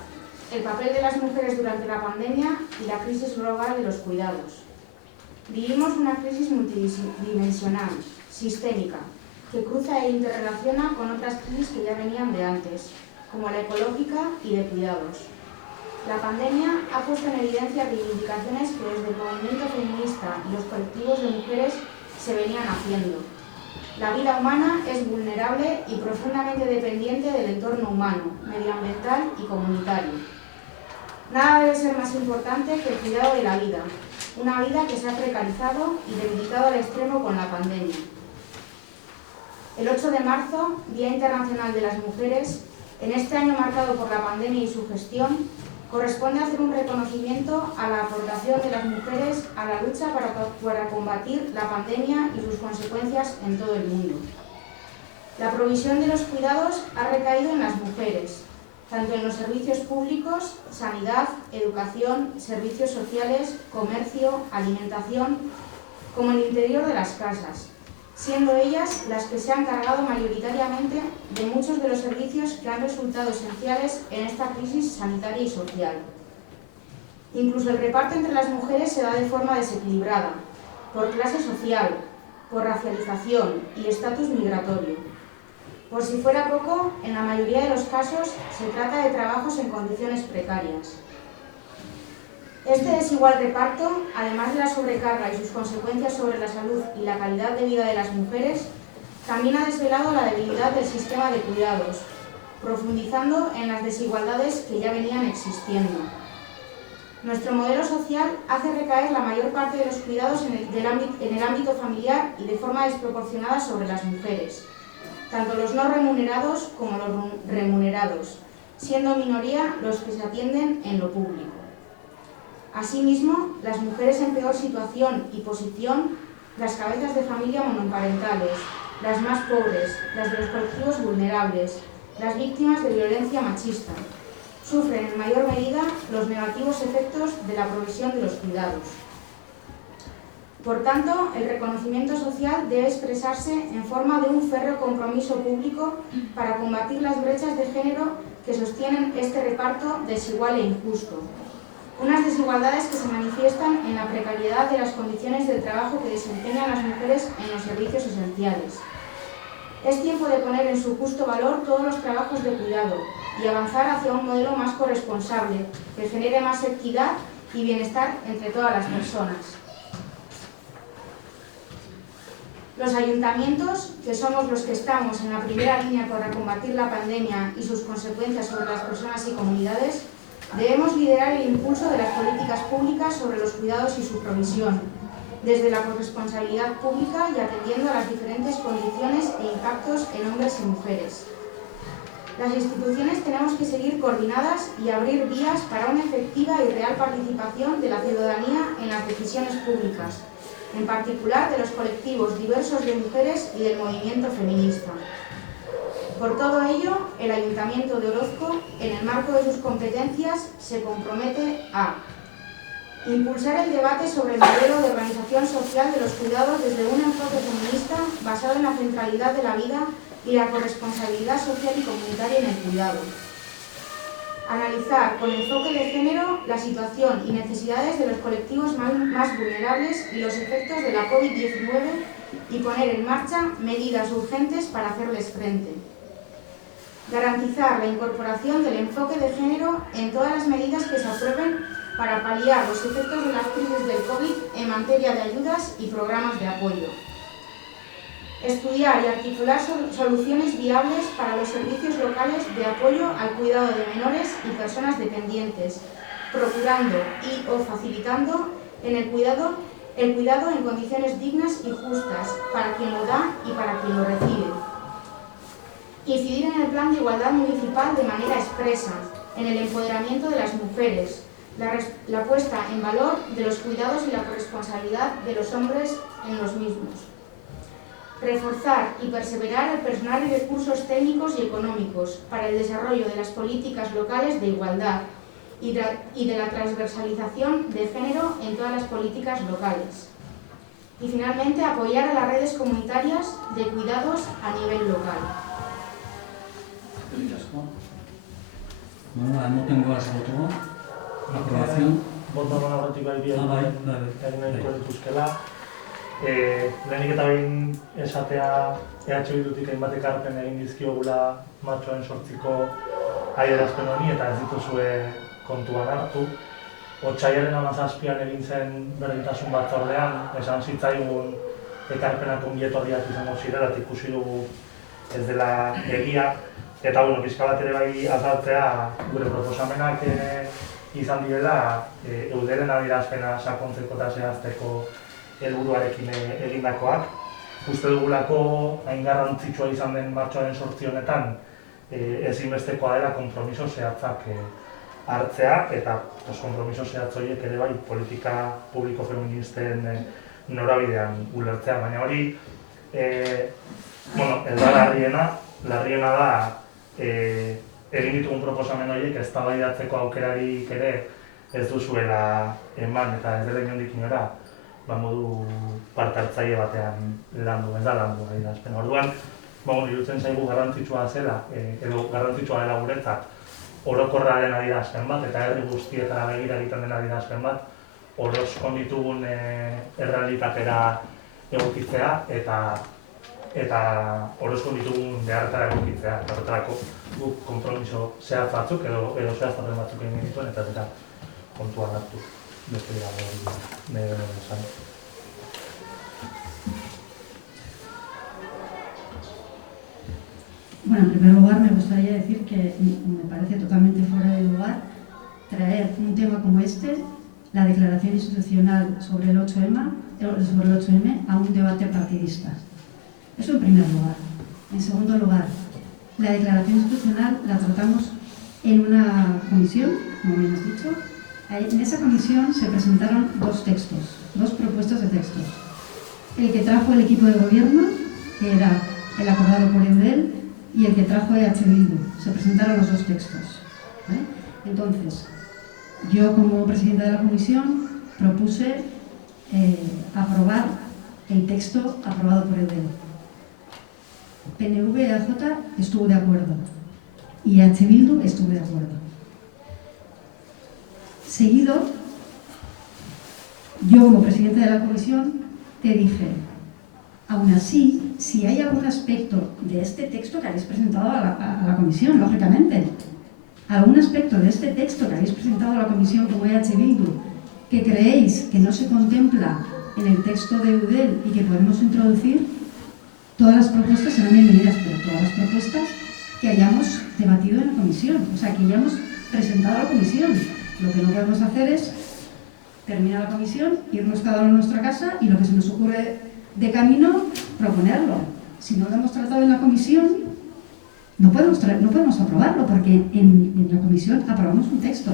El papel de las mujeres durante la pandemia y la crisis global de los cuidados. Vivimos una crisis multidimensional, sistémica, que cruza e interrelaciona con otras crisis que ya venían de antes, como la ecológica y de cuidados. La pandemia ha puesto en evidencia reivindicaciones que desde el movimiento feminista y los colectivos de mujeres se venían haciendo. La vida humana es vulnerable y profundamente dependiente del entorno humano, medioambiental y comunitario. Nada debe ser más importante que el cuidado de la vida, una vida que se ha precarizado y debilitado al extremo con la pandemia. El 8 de marzo, Día Internacional de las Mujeres, en este año marcado por la pandemia y su gestión, corresponde hacer un reconocimiento a la aportación de las mujeres a la lucha para combatir la pandemia y sus consecuencias en todo el mundo. La provisión de los cuidados ha recaído en las mujeres, tanto en los servicios públicos, sanidad, educación, servicios sociales, comercio, alimentación, como en el interior de las casas, siendo ellas las que se han cargado mayoritariamente de muchos de los servicios que han resultado esenciales en esta crisis sanitaria y social. Incluso el reparto entre las mujeres se da de forma desequilibrada, por clase social, por racialización y estatus migratorio. Por si fuera poco, en la mayoría de los casos se trata de trabajos en condiciones precarias. Este desigual reparto, además de la sobrecarga y sus consecuencias sobre la salud y la calidad de vida de las mujeres, también ha desvelado la debilidad del sistema de cuidados, profundizando en las desigualdades que ya venían existiendo. Nuestro modelo social hace recaer la mayor parte de los cuidados en el ámbito familiar y de forma desproporcionada sobre las mujeres, tanto los no remunerados como los remunerados, siendo minoría los que se atienden en lo público. Asimismo, las mujeres en peor situación y posición, las cabezas de familia monoparentales, las más pobres, las de los colectivos vulnerables, las víctimas de violencia machista, sufren en mayor medida los negativos efectos de la provisión de los cuidados. Por tanto, el reconocimiento social debe expresarse en forma de un férreo compromiso público para combatir las brechas de género que sostienen este reparto desigual e injusto. Unas desigualdades que se manifiestan en la precariedad de las condiciones de trabajo que desempeñan las mujeres en los servicios esenciales. Es tiempo de poner en su justo valor todos los trabajos de cuidado y avanzar hacia un modelo más corresponsable que genere más equidad y bienestar entre todas las personas. Los ayuntamientos, que somos los que estamos en la primera línea para combatir la pandemia y sus consecuencias sobre las personas y comunidades, debemos liderar el impulso de las políticas públicas sobre los cuidados y su provisión, desde la corresponsabilidad pública y atendiendo a las diferentes condiciones e impactos en hombres y mujeres. Las instituciones tenemos que seguir coordinadas y abrir vías para una efectiva y real participación de la ciudadanía en las decisiones públicas, en particular de los colectivos diversos de mujeres y del movimiento feminista. Por todo ello, el Ayuntamiento de Orozco, en el marco de sus competencias, se compromete a impulsar el debate sobre el modelo de organización social de los cuidados desde un enfoque feminista basado en la centralidad de la vida y la corresponsabilidad social y comunitaria en el cuidado. Analizar con enfoque de género la situación y necesidades de los colectivos más vulnerables y los efectos de la COVID-19 y poner en marcha medidas urgentes para hacerles frente. Garantizar la incorporación del enfoque de género en todas las medidas que se aprueben para paliar los efectos de las crisis del COVID en materia de ayudas y programas de apoyo. Estudiar y articular soluciones viables para los servicios locales de apoyo al cuidado de menores y personas dependientes, procurando y o facilitando el cuidado en condiciones dignas y justas para quien lo da y para quien lo recibe. Incidir en el plan de igualdad municipal de manera expresa, en el empoderamiento de las mujeres, la puesta en valor de los cuidados y la corresponsabilidad de los hombres en los mismos. Reforzar y perseverar el personal y recursos técnicos y económicos para el desarrollo de las políticas locales de igualdad y de la transversalización de género en todas las políticas locales. Y finalmente, apoyar a las redes comunitarias de cuidados a nivel local. Bueno, no tengo asegotado. Aprobación. Boto monagotik bai bien, egin nahiko dituzkela. Lehenik eta behin esatea Bildutik hainbat ekarpen egin dizkiogula martxoaren 8ko adierazpen honi eta ez dituzue kontuan hartu. Otsailaren 17an egin zen berdintasun batzordean, esan zitzaigun ekarpenak ongi etorriak izango zirela eta ikusi dugu ez dela egia. Eta pixka bat ere bai azaltzea gure proposamenak izan direla Eudelen adierazpena sakontzeko eta zehazteko helburuarekin egindakoak. Uste dugulako hain garrantzitsua izan den martxoaren 8 honetan ezinbestekoa dela konpromiso zehatzak hartzea eta konpromiso zehatz horiek ere bai politika publiko feministen norabidean ulertzea, baina hori ez da larriena da egin ditugun proposamen horiek eztabaidatzeko aukerarik ere ez duzuela eman eta ez dela inondik inora modu parte hartzaile batean landu, ez da landu adierazpen. Orduan, iruditzen zaigu garrantzitsua zela, edo garrantzitsua dela guretzat orokorra den adierazpen bat eta herri guztietara begira egiten den adierazpen bat orozkon ditugun errealitatera egokitzea eta orozkon ditugun beharretara egokitzea. Horretarako guk konpromiso zehatz batzuk edo zehaztapen batzuk egin dituen eta ez dira kontuan hartu. Bueno, en primer lugar me gustaría decir que me parece totalmente fuera de lugar traer un tema como este, la declaración institucional sobre el 8M, a un debate partidista. Eso en primer lugar. En segundo lugar, la declaración institucional la tratamos en una comisión, como bien has dicho. En esa comisión se presentaron dos textos, dos propuestas de textos. El que trajo el equipo de gobierno, que era el acordado por Eudel, y el que trajo EH Bildu. Se presentaron los dos textos, ¿vale? Entonces, yo como presidenta de la comisión propuse aprobar el texto aprobado por Eudel. PNV y EAJ estuvo de acuerdo y EH Bildu estuvo de acuerdo. Seguido, yo como presidenta de la comisión te dije, aún así, si hay algún aspecto de este texto que habéis presentado a la comisión, lógicamente, algún aspecto de este texto que habéis presentado a la comisión como EH Bildu, que creéis que no se contempla en el texto de Eudel y que podemos introducir, todas las propuestas serán bienvenidas, pero todas las propuestas que hayamos debatido en la comisión, o sea, que hayamos presentado a la comisión. Lo que no podemos hacer es terminar la comisión, irnos cada uno a nuestra casa y lo que se nos ocurre de camino, proponerlo. Si no lo hemos tratado en la comisión, no podemos aprobarlo, porque en la comisión aprobamos un texto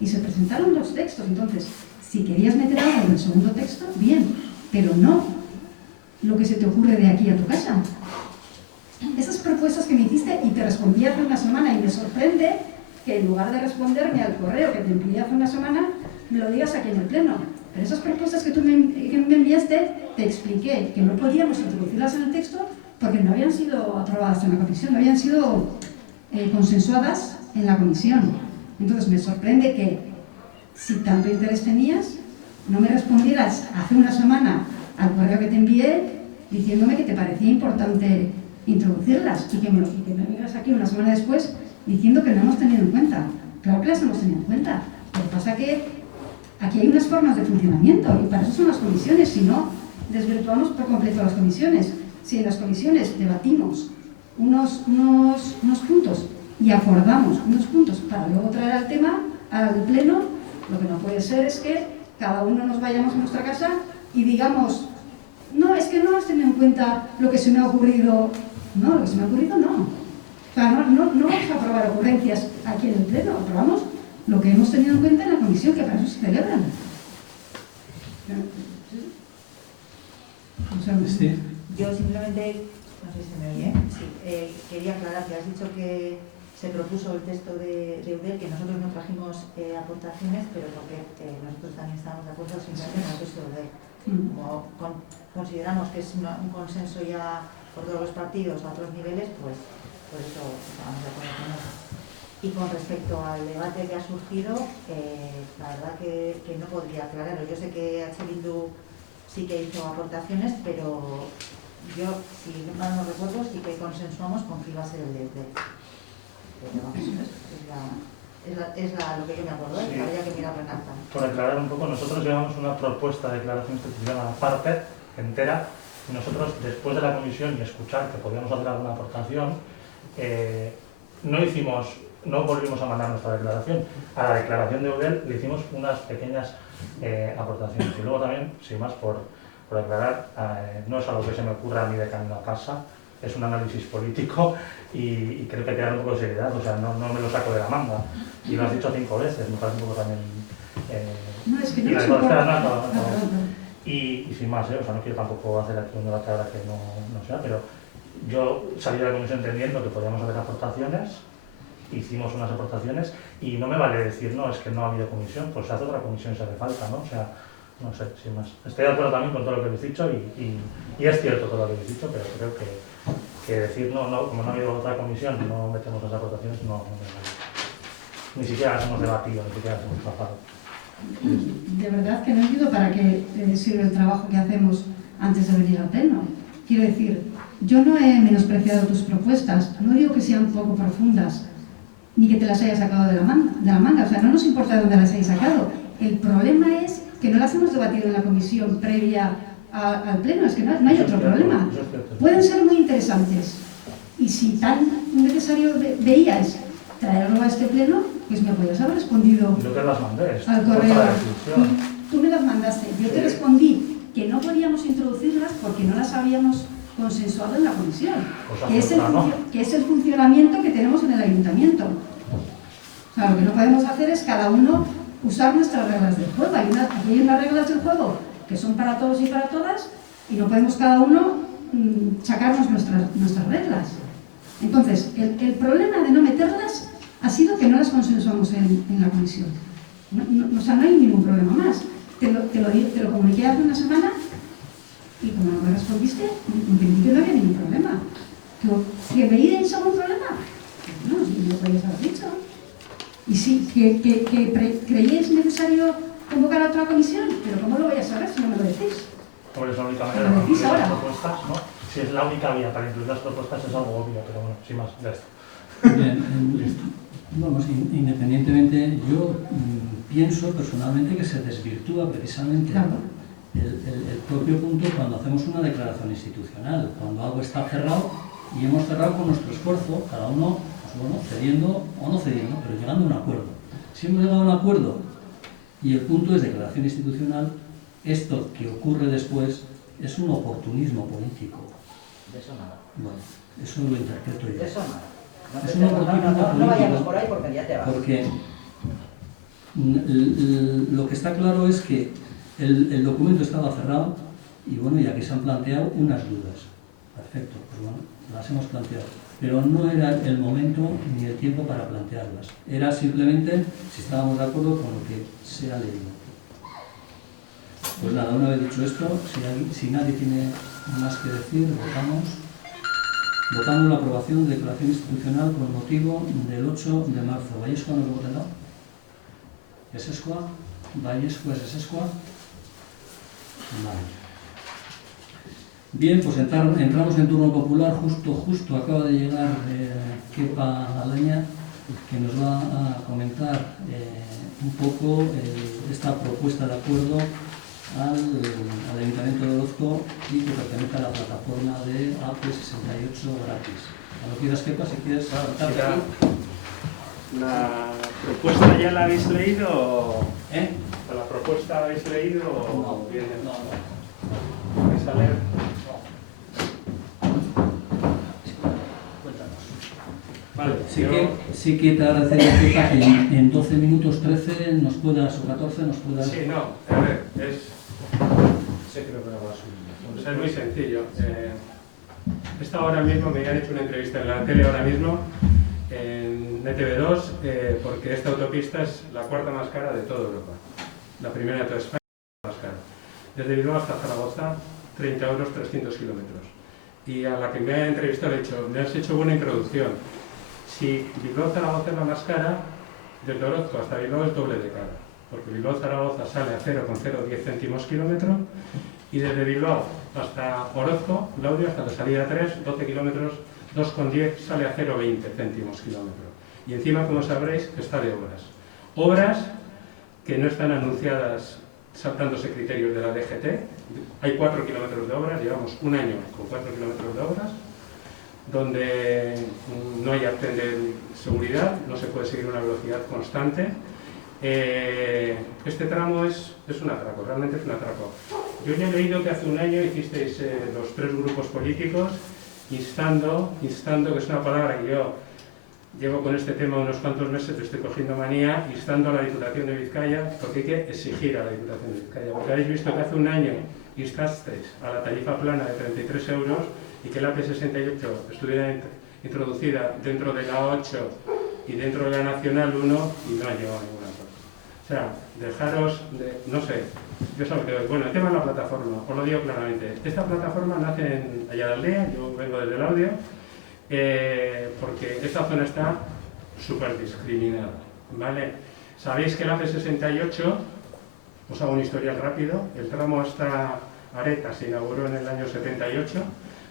y se presentaron dos textos. Entonces, si querías meter algo en el segundo texto, bien, pero no lo que se te ocurre de aquí a tu casa. Esas propuestas que me hiciste y te respondí hace una semana, y me sorprende que en lugar de responderme al correo que te envié hace una semana, me lo digas aquí en el pleno. Pero esas propuestas que tú me enviaste, te expliqué que no podíamos introducirlas en el texto porque no habían sido aprobadas en la comisión, no habían sido consensuadas en la comisión. Entonces me sorprende que, si tanto interés tenías, no me respondieras hace una semana al correo que te envié diciéndome que te parecía importante introducirlas y que me vengas aquí una semana después diciendo que no hemos tenido en cuenta. Claro que las hemos tenido en cuenta. Lo que pasa que aquí hay unas formas de funcionamiento y para eso son las comisiones. Si no, desvirtuamos por completo las comisiones. Si en las comisiones debatimos unos puntos y acordamos unos puntos para luego traer al tema, al pleno, lo que no puede ser es que cada uno nos vayamos a nuestra casa y digamos, no, es que no has tenido en cuenta lo que se me ha ocurrido. No, lo que se me ha ocurrido no. O sea, no vamos a aprobar ocurrencias aquí en el pleno, aprobamos lo que hemos tenido en cuenta en la comisión, que para eso se celebran. Sí. Yo simplemente, no sé si me oye, sí, quería aclarar que has dicho que se propuso el texto de Eudel, que nosotros no trajimos aportaciones, pero porque nosotros también estamos de acuerdo simplemente en el texto de Eudel. Como consideramos que es un consenso ya por todos los partidos a otros niveles, pues por eso estamos de acuerdo con eso. Y con respecto al debate que ha surgido, la verdad que no podría aclararlo. Yo sé que EH Bildu sí que hizo aportaciones, pero yo, si mal no recuerdo, sí que consensuamos con que iba a ser el de Eudel. Pero vamos, es lo que yo me acuerdo, sí. Que habría que mirar en acta. Por aclarar un poco, nosotros llevamos una propuesta de declaración institucional aparte, entera, y nosotros, después de la comisión y escuchar que podíamos hacer alguna aportación, no volvimos a mandar nuestra declaración. A la declaración de Eudel le hicimos unas pequeñas aportaciones. Y luego también, sin más, por aclarar, no es algo que se me ocurra a mí de camino a casa, es un análisis político y creo que hay que dar un poco de seriedad, o sea, no me lo saco de la manga. Y lo has dicho 5 veces, me parece un poco también... No, es que no y, es y sin más, o sea, no quiero tampoco hacer aquí un debate ahora que no sea, pero yo salí de la comisión entendiendo que podíamos hacer aportaciones, hicimos unas aportaciones y no me vale decir, no, es que no ha habido comisión, pues se hace otra comisión si hace falta, ¿no? O sea, no sé, sin más. Estoy de acuerdo también con todo lo que habéis dicho y es cierto todo lo que habéis dicho, pero creo que decir, no, como no ha habido otra comisión, no metemos las aportaciones, no me vale. Ni siquiera las hemos debatido, ni siquiera las hemos tratado. De verdad que no entiendo para qué sirve el trabajo que hacemos antes de venir al pleno. Quiero decir, yo no he menospreciado tus propuestas, no digo que sean poco profundas, ni que te las haya sacado de la manga, o sea, no nos importa de dónde las hayas sacado. El problema es que no las hemos debatido en la comisión previa al pleno, es que no hay otro problema. Pueden ser muy interesantes, y si tan necesario veías traerlo a este pleno, pues me podías haber respondido yo te las mandé, al correo. Tú me las mandaste, yo te respondí que no podíamos introducirlas porque no las habíamos consensuado en la comisión, Cosa que es, otra, ¿no? que es el funcionamiento que tenemos en el ayuntamiento. O sea, lo que no podemos hacer es cada uno usar nuestras reglas del juego. Aquí hay unas reglas del juego que son para todos y para todas, y no podemos cada uno sacarnos nuestras reglas. Entonces, el problema de no meterlas ha sido que no las consensuamos en la comisión. O sea, no hay ningún problema más. Te lo comuniqué hace una semana y como no me respondiste, en principio no había ningún problema. ¿Que veíais algún problema? No, si lo podíais haber dicho. Y sí, que creíais necesario convocar a otra comisión, pero ¿cómo lo voy a saber si no me lo decís? Por eso la única manera de incluir las propuestas, ¿no? Si es la única vía para incluir las propuestas es algo obvio, pero bueno, sin más, ya está. Bien, vamos, independientemente, yo pienso personalmente que se desvirtúa precisamente el propio punto cuando hacemos una declaración institucional, cuando algo está cerrado y hemos cerrado con nuestro esfuerzo, cada uno, pues bueno, cediendo o no cediendo, pero llegando a un acuerdo. Si hemos llegado a un acuerdo y el punto es declaración institucional, esto que ocurre después es un oportunismo político. De eso nada. Bueno, eso lo interpreto yo. De eso nada. No vayamos por ahí porque ya te vas. Porque lo que está claro es que el documento estaba cerrado y bueno, y aquí se han planteado unas dudas. Perfecto, pues bueno, las hemos planteado. Pero no era el momento ni el tiempo para plantearlas. Era simplemente si estábamos de acuerdo con lo que se ha leído. Pues nada, una vez dicho esto, si nadie tiene más que decir, votamos la aprobación de declaración institucional con motivo del 8 de marzo. ¿Vallescoa nos votará? ¿Es escoa? ¿Vallescoa es escoa? Vale. Bien, pues entramos en turno popular. Justo acaba de llegar Kepa Alaña, que nos va a comentar un poco esta propuesta de acuerdo al Ayuntamiento de Orozco y que pertenece a la plataforma de AP68 gratis. Cuando quieras, Kepa, si quieres contarte aquí. ¿La propuesta ya la habéis leído? ¿Eh? ¿La propuesta la habéis leído o No, viene? no. ¿Vais a leer? Vale, Sí que te agradecería, Kepa, que en 12 minutos 13 nos puedas, o 14 nos puedas... Sí, no, a ver, es muy sencillo. Ahora mismo me han hecho una entrevista en la tele ahora mismo, en NTV2, porque esta autopista es la cuarta más cara de toda Europa. La primera de toda España es la más cara. Desde Bilbao hasta Zaragoza, 30 euros, 300 kilómetros. Y a la que me ha entrevistado le he dicho, me has hecho buena introducción. Si Bilbao-Zaragoza es la más cara, desde Orozco hasta Bilbao es doble de cara. Porque Bilbao-Zaragoza sale a 0,010 céntimos kilómetro y desde Bilbao hasta Orozco, Laudio, hasta la salida 3, 12 kilómetros, 2,10 sale a 0,20 céntimos kilómetro. Y encima, como sabréis, está de obras. Obras que no están anunciadas saltándose criterios de la DGT. Hay 4 kilómetros de obras, llevamos un año con 4 kilómetros de obras, donde no hay arte de seguridad, no se puede seguir una velocidad constante. Este tramo es un atraco, realmente es un atraco. Yo ya he leído que hace un año hicisteis los 3 grupos políticos instando, que es una palabra que yo llevo con este tema unos cuantos meses, le estoy cogiendo manía, instando a la Diputación de Vizcaya, porque hay que exigir a la Diputación de Vizcaya, porque habéis visto que hace un año instasteis a la tarifa plana de 33 euros y que la AP68 estuviera introducida dentro de la 8 y dentro de la Nacional 1 y no ha llegado a ninguna cosa. O sea, dejaros de, no sé, yo solo que bueno, el tema de la plataforma, os lo digo claramente, esta plataforma nace en Ayala, yo vengo desde el audio, porque esta zona está súper discriminada, ¿vale? Sabéis que la AP68, os hago un historial rápido, el tramo hasta Areta se inauguró en el año 78,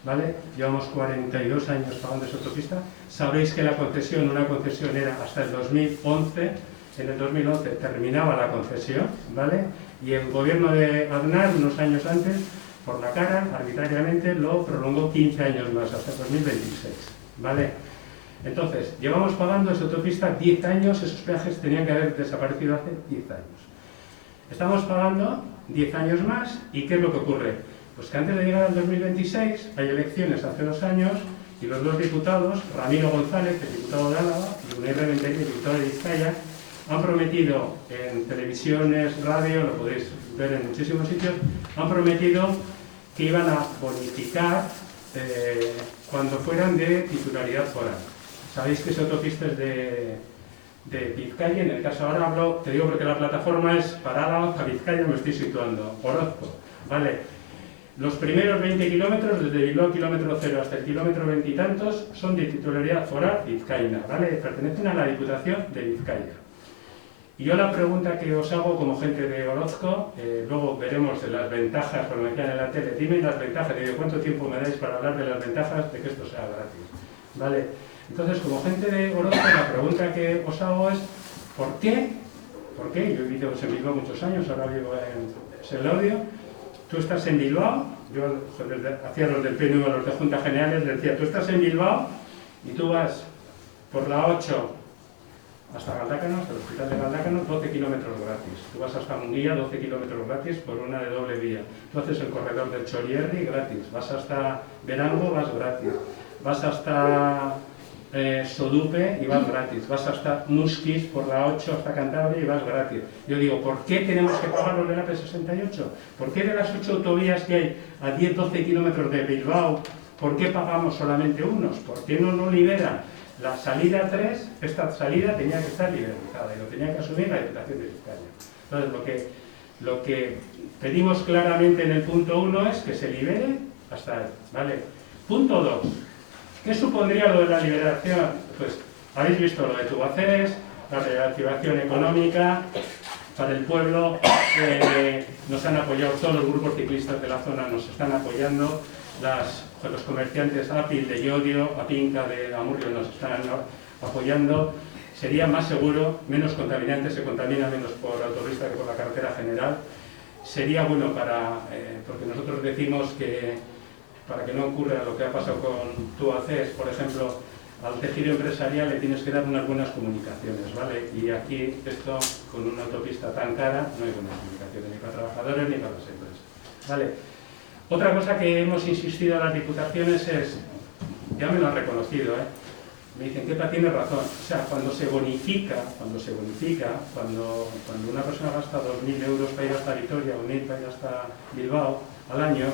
¿vale? Llevamos 42 años pagando esa autopista. Sabéis que la concesión, una concesión era hasta el 2011, en el 2011 terminaba la concesión, ¿vale? Y el gobierno de Aznar, unos años antes, por la cara, arbitrariamente, lo prolongó 15 años más, hasta el 2026, ¿vale? Entonces, llevamos pagando esa autopista 10 años, esos peajes tenían que haber desaparecido hace 10 años. Estamos pagando 10 años más, ¿y qué es lo que ocurre? Pues que antes de llegar al 2026 hay elecciones hace 2 años y los 2 diputados, Ramiro González, el diputado de Álava, y Unai Rementeria, el diputado de Vizcaya, han prometido en televisiones, radio, lo podéis ver en muchísimos sitios, han prometido que iban a bonificar cuando fueran de titularidad foral. Sabéis que esa autopista es de Vizcaya, en el caso ahora hablo, te digo porque la plataforma es para Álava, para Vizcaya, me estoy situando, Orozco, ¿vale? Los primeros 20 kilómetros, desde Bilbao kilómetro 0 hasta el kilómetro 20 y tantos, son de titularidad foral vizcaína, ¿vale? Pertenecen a la Diputación de Vizcaya. Y yo la pregunta que os hago como gente de Orozco, luego veremos las ventajas, como me decían en la tele, dime las ventajas, digo, ¿cuánto tiempo me dais para hablar de las ventajas de que esto sea gratis? ¿Vale? Entonces, como gente de Orozco, la pregunta que os hago es, ¿por qué? ¿Por qué? Yo he vivido en Bilbao muchos años, ahora vivo en Selaudio. Tú estás en Bilbao, yo hacía los del PNV, los de Juntas Generales, decía, tú estás en Bilbao y tú vas por la 8 hasta Galdácano, hasta el hospital de Galdácano, 12 kilómetros gratis. Tú vas hasta Munguía, 12 kilómetros gratis por una de doble vía. Tú haces el corredor del Chorierri gratis, vas hasta Verango, vas gratis. Vas hasta Sodupe y vas gratis. Vas hasta Musquis por la 8 hasta Cantabria y vas gratis. Yo digo, ¿por qué tenemos que pagar los de la AP68? ¿Por qué de las 8 autovías que hay a 10-12 kilómetros de Bilbao, por qué pagamos solamente unos? ¿Por qué no nos liberan? La salida 3, esta salida tenía que estar liberalizada y lo tenía que asumir la Diputación de Vizcaya. Entonces, lo que pedimos claramente en el punto 1 es que se libere hasta ahí, ¿vale? Punto 2. ¿Qué supondría lo de la liberación? Pues habéis visto lo de Tubaceres, la reactivación económica para el pueblo, nos han apoyado todos los grupos ciclistas de la zona, nos están apoyando, los comerciantes Apil de Llodio, Apinca de Amurrio nos están apoyando. Sería más seguro, menos contaminante, se contamina menos por autopista que por la carretera general. Sería bueno porque nosotros decimos que para que no ocurra lo que ha pasado con Tubaceres, por ejemplo, al tejido empresarial le tienes que dar unas buenas comunicaciones, ¿vale? Y aquí, esto, con una autopista tan cara, no hay buenas comunicaciones ni para trabajadores ni para las empresas, ¿vale? Otra cosa que hemos insistido a las diputaciones es, ya me lo han reconocido, me dicen, Kepa tiene razón, o sea, cuando se bonifica, cuando una persona gasta 2.000 euros para ir hasta Vitoria o 1.000 para ir hasta Bilbao al año,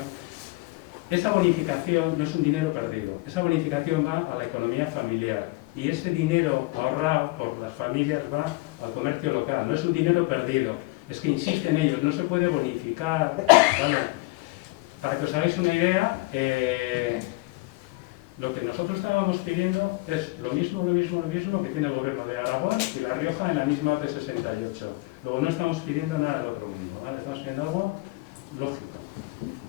esa bonificación no es un dinero perdido, esa bonificación va a la economía familiar y ese dinero ahorrado por las familias va al comercio local, no es un dinero perdido, es que insisten ellos, no se puede bonificar, ¿vale? Para que os hagáis una idea, lo que nosotros estábamos pidiendo es lo mismo que tiene el gobierno de Aragón y La Rioja en la misma AP68. Luego no estamos pidiendo nada del otro mundo, ¿vale? Estamos pidiendo algo lógico.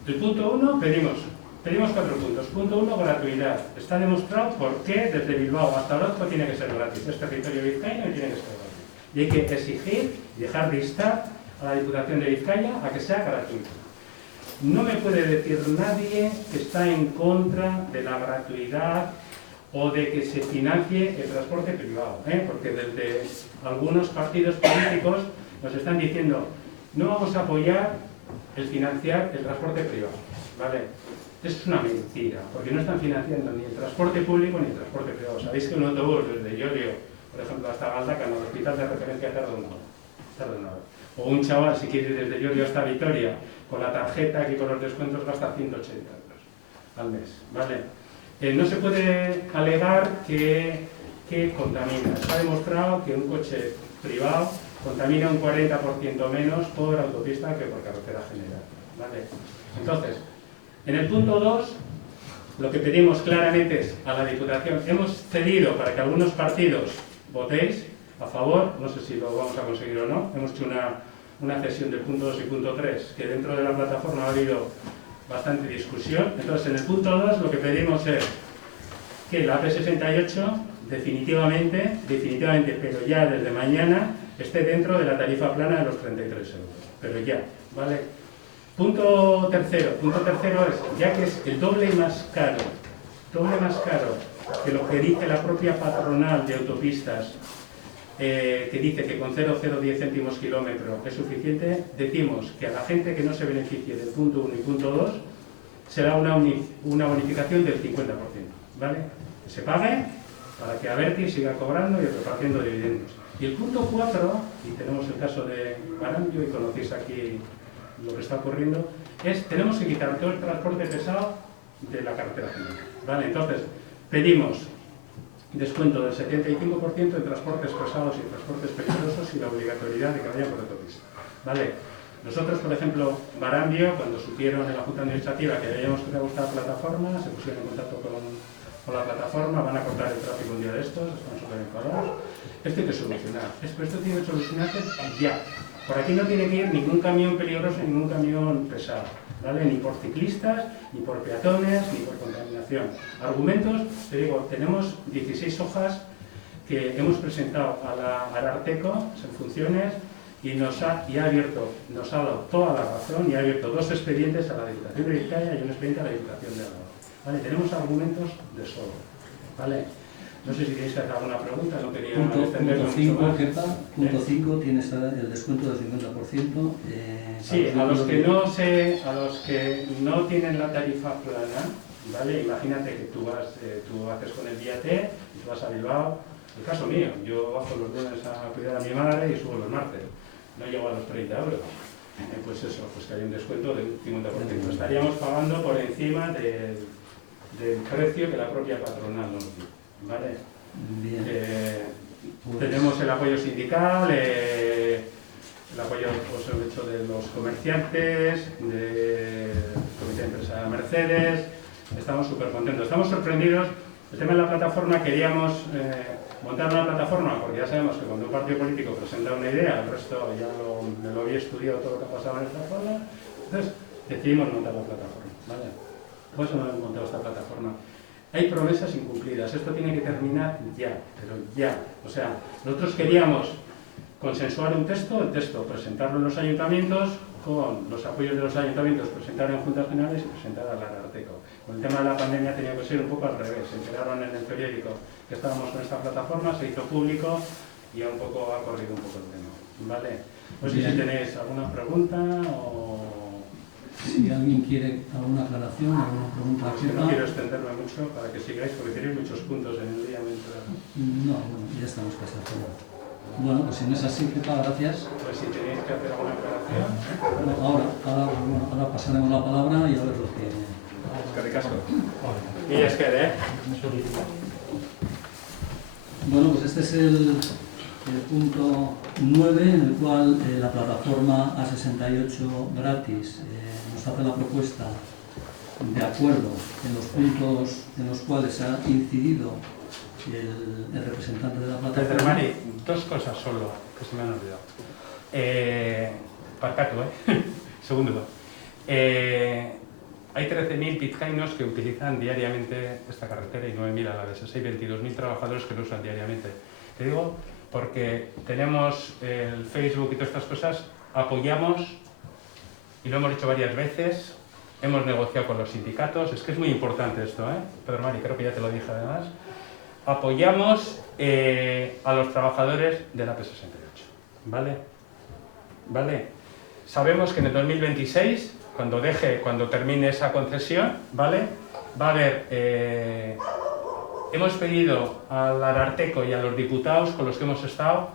El punto 1, pedimos 4 puntos. Punto 1, gratuidad. Está demostrado por qué desde Bilbao hasta Orozco tiene que ser gratis. Es territorio vizcaíno y tiene que ser gratis. Y hay que exigir y dejar de instar a la Diputación de Vizcaya a que sea gratuito. No me puede decir nadie que está en contra de la gratuidad o de que se financie el transporte privado, porque desde algunos partidos políticos nos están diciendo no vamos a apoyar el financiar el transporte privado, ¿vale? Eso es una mentira, porque no están financiando ni el transporte público ni el transporte privado. Sabéis que un autobús desde Llodio, por ejemplo, hasta Galdácano, el hospital de referencia, tarda una hora. O un chaval, si quiere ir desde Llodio hasta Vitoria, con la tarjeta y con los descuentos gasta 180 euros al mes, ¿vale? No se puede alegar que contamina. Está demostrado que un coche privado contamina un 40% menos por autopista que por carretera general, ¿vale? Entonces, en el punto 2, lo que pedimos claramente es a la Diputación, hemos cedido para que algunos partidos votéis a favor, no sé si lo vamos a conseguir o no, hemos hecho una cesión del punto 2 y punto 3, que dentro de la plataforma ha habido bastante discusión. Entonces, en el punto 2 lo que pedimos es que la AP68 definitivamente, pero ya desde mañana, esté dentro de la tarifa plana de los 33 euros. Pero ya, ¿vale? Punto tercero es, ya que es el doble más caro que lo que dice la propia patronal de autopistas, que dice que con 0,010 céntimos kilómetro es suficiente, decimos que a la gente que no se beneficie del punto 1 y punto 2 será una bonificación del 50%, ¿vale? Que se pague para que Abertis siga cobrando y repartiendo dividendos. Y el punto 4, y tenemos el caso de Barambio, y conocéis aquí lo que está ocurriendo, es tenemos que quitar todo el transporte pesado de la carretera general, ¿vale? Entonces, pedimos descuento del 75% en transportes pesados y transportes peligrosos y la obligatoriedad de que vayan por autopista, ¿vale? Nosotros, por ejemplo, Barambio, cuando supieron en la Junta Administrativa que habíamos creado esta plataforma, se pusieron en contacto con la plataforma, van a cortar el tráfico un día de estos, están súper enfadados. Esto hay que solucionar, esto tiene que solucionarse ya. Por aquí no tiene que ir ningún camión peligroso, ningún camión pesado, ¿vale? Ni por ciclistas, ni por peatones, ni por contaminación. Argumentos, te digo, tenemos 16 hojas que hemos presentado al Ararteko en funciones y nos ha dado toda la razón y ha abierto 2 expedientes a la Diputación de Vizcaya y un expediente a la Diputación de Álava. ¿Vale? Tenemos argumentos de sobra, ¿vale? No sé si queréis hacer alguna pregunta, no quería extenderme mucho más. Punto 5 tienes el descuento del 50%. Sí, a los que no tienen la tarifa plana, ¿vale? Imagínate que tú haces con el día T y tú vas a Bilbao. El caso mío, yo bajo los lunes a cuidar a mi madre y subo los martes. No llego a los 30 euros. Pues eso, pues que hay un descuento del 50%. Estaríamos pagando por encima del precio que la propia patronal nos dio, ¿vale? Bien. Tenemos el apoyo sindical, el apoyo, os he dicho, de los comerciantes, del Comité de Empresa de Mercedes. Estamos súper contentos, estamos sorprendidos. El tema de la plataforma, queríamos montar una plataforma, porque ya sabemos que cuando un partido político presenta una idea, el resto ya me lo había estudiado todo lo que ha pasado en esta zona, entonces decidimos montar la plataforma, ¿vale? Por eso hemos montado esta plataforma. Hay promesas incumplidas, esto tiene que terminar ya, pero ya. O sea, nosotros queríamos consensuar un texto, el texto presentarlo en los ayuntamientos, con los apoyos de los ayuntamientos presentar en juntas generales y presentar al Ararteko. Con el tema de la pandemia tenía que ser un poco al revés, se enteraron en el periódico que estábamos con esta plataforma, se hizo público y ha corrido un poco el tema, ¿vale? No sé si tenéis alguna pregunta o... Si alguien quiere alguna aclaración, alguna pregunta. No quiero extenderme mucho para que sigáis, porque tenéis muchos puntos en el día mientras... No, bueno, ya estamos casi a todo. Bueno, pues si no es así, Pepa, gracias. Pues si tenéis que hacer alguna aclaración... Ahora pasaremos la palabra y a ver lo que... Es que ricasco. Y es que, Bueno, pues este es el punto 9, en el cual la plataforma A68 gratis nos hace la propuesta de acuerdo en los puntos en los cuales ha incidido el representante de la plataforma. Mari, 2 cosas solo que se me han olvidado. Parcato, segundo. Hay 13.000 vizcaínos que utilizan diariamente esta carretera y 9.000 a la vez. Hay 22.000 trabajadores que lo usan diariamente. Te digo porque tenemos el Facebook y todas estas cosas, apoyamos, y lo hemos hecho varias veces, hemos negociado con los sindicatos, es que es muy importante esto, Pedro Mari, creo que ya te lo dije además, apoyamos a los trabajadores de la P68, ¿vale? ¿Vale? Sabemos que en el 2026, cuando termine esa concesión, ¿vale? Va a haber... hemos pedido al Ararteko y a los diputados con los que hemos estado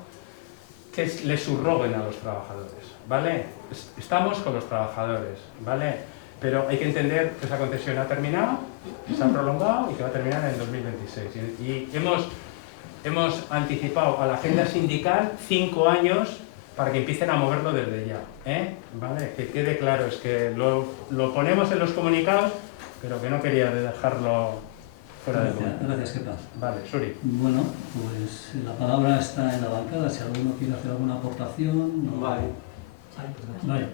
que les subroguen a los trabajadores, ¿vale? Estamos con los trabajadores, ¿vale? Pero hay que entender que esa concesión ha terminado, se ha prolongado y que va a terminar en el 2026. Y hemos anticipado a la agenda sindical 5 años para que empiecen a moverlo desde ya, ¿vale? Que quede claro, es que lo ponemos en los comunicados, pero que no quería dejarlo fuera de lugar. Gracias, Kepa. Vale, Suri. Bueno, pues la palabra está en la bancada, si alguno quiere hacer alguna aportación... No. Vale. Vale.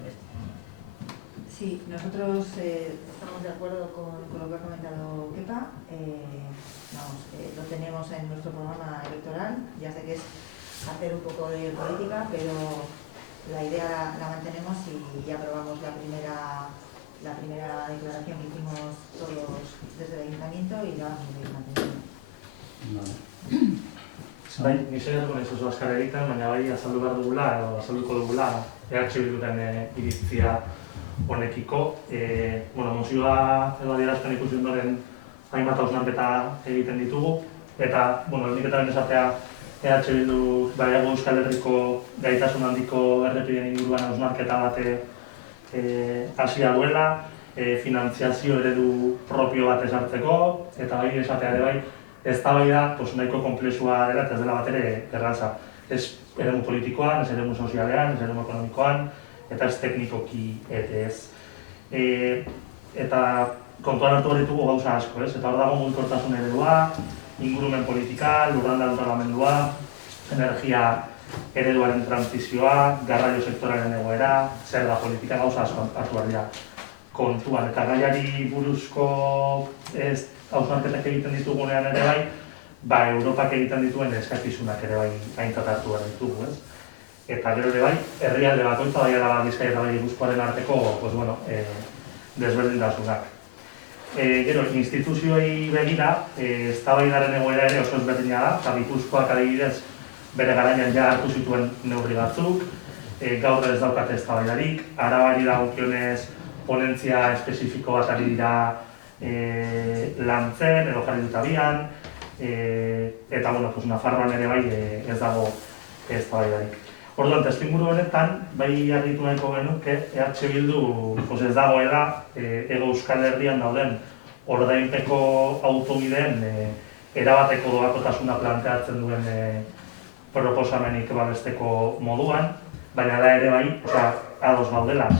Sí, nosotros estamos de acuerdo con lo que ha comentado Kepa. Lo tenemos en nuestro programa electoral. Ya sé que es hacer un poco de política, pero la idea la mantenemos y aprobamos la primera declaración que hicimos todos desde el ayuntamiento y la vamos a seguir manteniendo. Bai, ni saiatu naiz oso azkar egiten, baina bai azaldu behar dugula edo azalduko dugula EH Bilduren iritzia honekiko. Mozioa edo adierazpen ikusi ondoren hainbat hausnarketa egiten ditugu, eta nik eta ben esatea EH Bildu Hego Euskal Herriko gaitasun handiko errepideen inguruan hausnarketa bat hasia duela, finantziazio eredu propio bat esartzeko, eta bai esatea ere bai, eztabaida nahiko konplexua dela eta ez dela bat ere erraza. Ez eremu politikoan, ez eremu sozialean, ez eremu ekonomikoan, eta ez teknikoki ere ez. Eta kontuan hartu hori ditugu gauza asko, ez? Eta hor dago mugikortasun eredua, ingurumen politika, lurralde antolamendua, energia ereduaren transizioa, garraio sektoraren egoera, zerga politika, gauza asko hartu behar dira kontuan. Eta gaiari buruzko hausnarketak egiten ditugunean ere bai, Europak egiten dituen eskakizunak ere bai aintzat hartu behar ditugu, ez? Eta gero ere bai, herrialde bakoitza bai Araba, Bizkaia eta bai Gipuzkoaren arteko desberdintasunak. Gero, instituzioei begira, eztabaidaren egoera ere oso ezberdina da, eta Gipuzkoak adibidez bere garaian ja hartu zituen neurri batzuk, gaur ez daukate eztabaidarik, Arabari dagokionez ponentzia espezifiko bat ari dira lantzen edo jarri dut abian, eta Nafarroan ere bai ez dago eztabaidarik. Orduan, testuinguru honetan, bai argitu nahiko genuke, EH Bildu ez dagoela Hego Euskal Herrian dauden ordainpeko autobideen erabateko doakotasuna planteatzen duen proposamenik babesteko moduan, baina da ere bai, ados gaudela